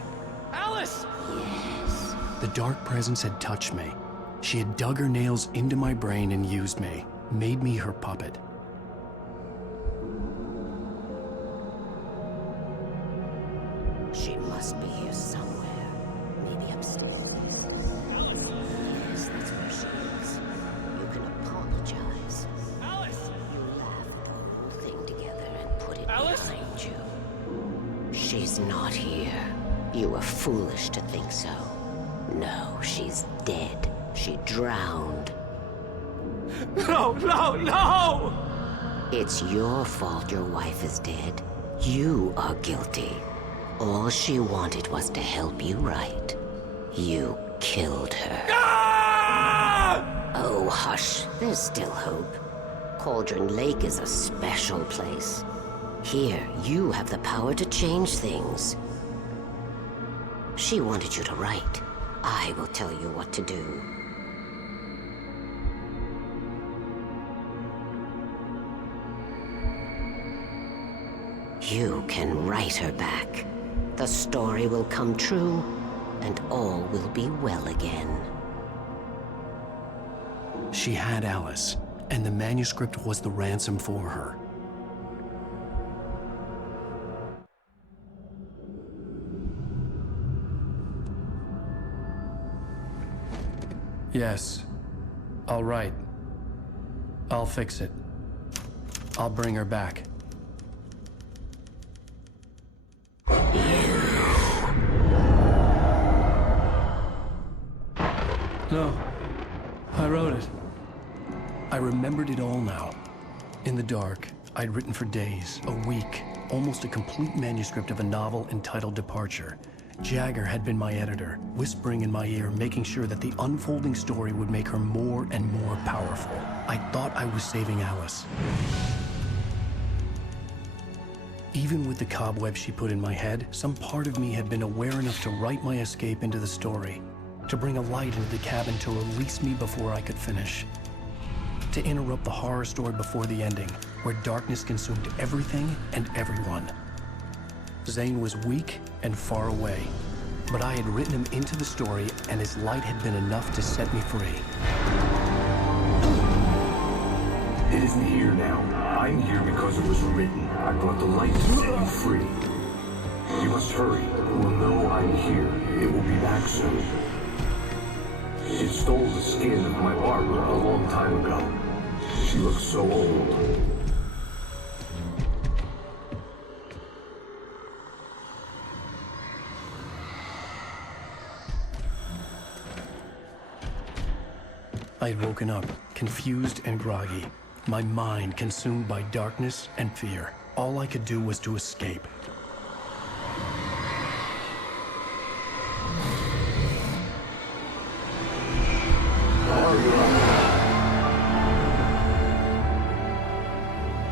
Alice! Yes. The dark presence had touched me. She had dug her nails into my brain and used me, made me her puppet. She must be here somewhere. Maybe upstairs. Yes, that's where she is. You can apologize. Alice! You laughed the whole thing together and put it behind you. She's not here. You were foolish to think so. No, she's dead. She drowned. No, no, no! It's your fault your wife is dead. You are guilty. All she wanted was to help you right. You killed her. Ah! Oh, hush. There's still hope. Cauldron Lake is a special place. Here, you have the power to change things. She wanted you to write. I will tell you what to do. You can write her back. The story will come true, and all will be well again. She had Alice, and the manuscript was the ransom for her. Yes. All right. I'll fix it. I'll bring her back. No. I wrote it. I remembered it all now. In the dark, I'd written for days, a week, almost a complete manuscript of a novel entitled Departure. Jagger had been my editor, whispering in my ear, making sure that the unfolding story would make her more and more powerful. I thought I was saving Alice. Even with the cobweb she put in my head, some part of me had been aware enough to write my escape into the story, to bring a light into the cabin to release me before I could finish, to interrupt the horror story before the ending, where darkness consumed everything and everyone. Zane was weak and far away, but I had written him into the story, and his light had been enough to set me free. It isn't here now. I'm here because it was written. I brought the light to set you free. You must hurry. It will know I'm here. It will be back soon. It stole the skin of my Barbara a long time ago. She looks so old. I had woken up, confused and groggy, my mind consumed by darkness and fear. All I could do was to escape.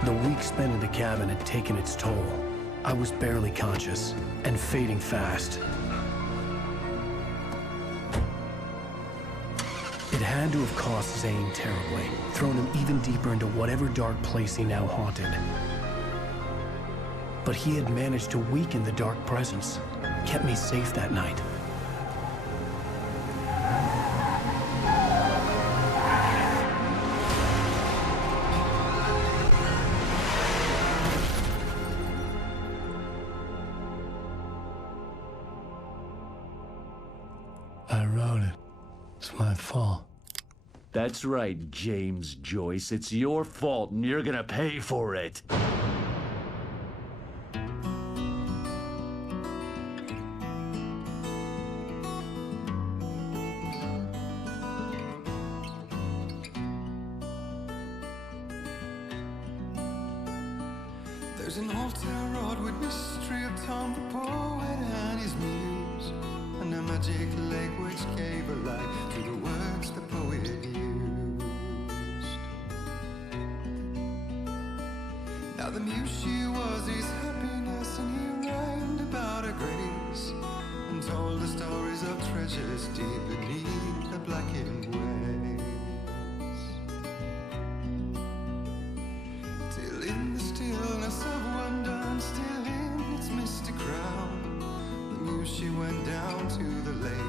The week spent in the cabin had taken its toll. I was barely conscious and fading fast. It had to have cost Zane terribly, thrown him even deeper into whatever dark place he now haunted. But he had managed to weaken the dark presence, kept me safe that night. I wrote it. It's my fault. That's right, James Joyce. It's your fault, and you're gonna pay for it. There's an old town road with mystery of Tom the poet and his muse, and a magic lake which gave a light to the words the poet used. Now the muse she was his happiness, and he rhymed about her grace, and told the stories of treasures deep beneath the blackened waves. Till in the stillness of wonder, and still in its misty crown, the muse she went down to the lake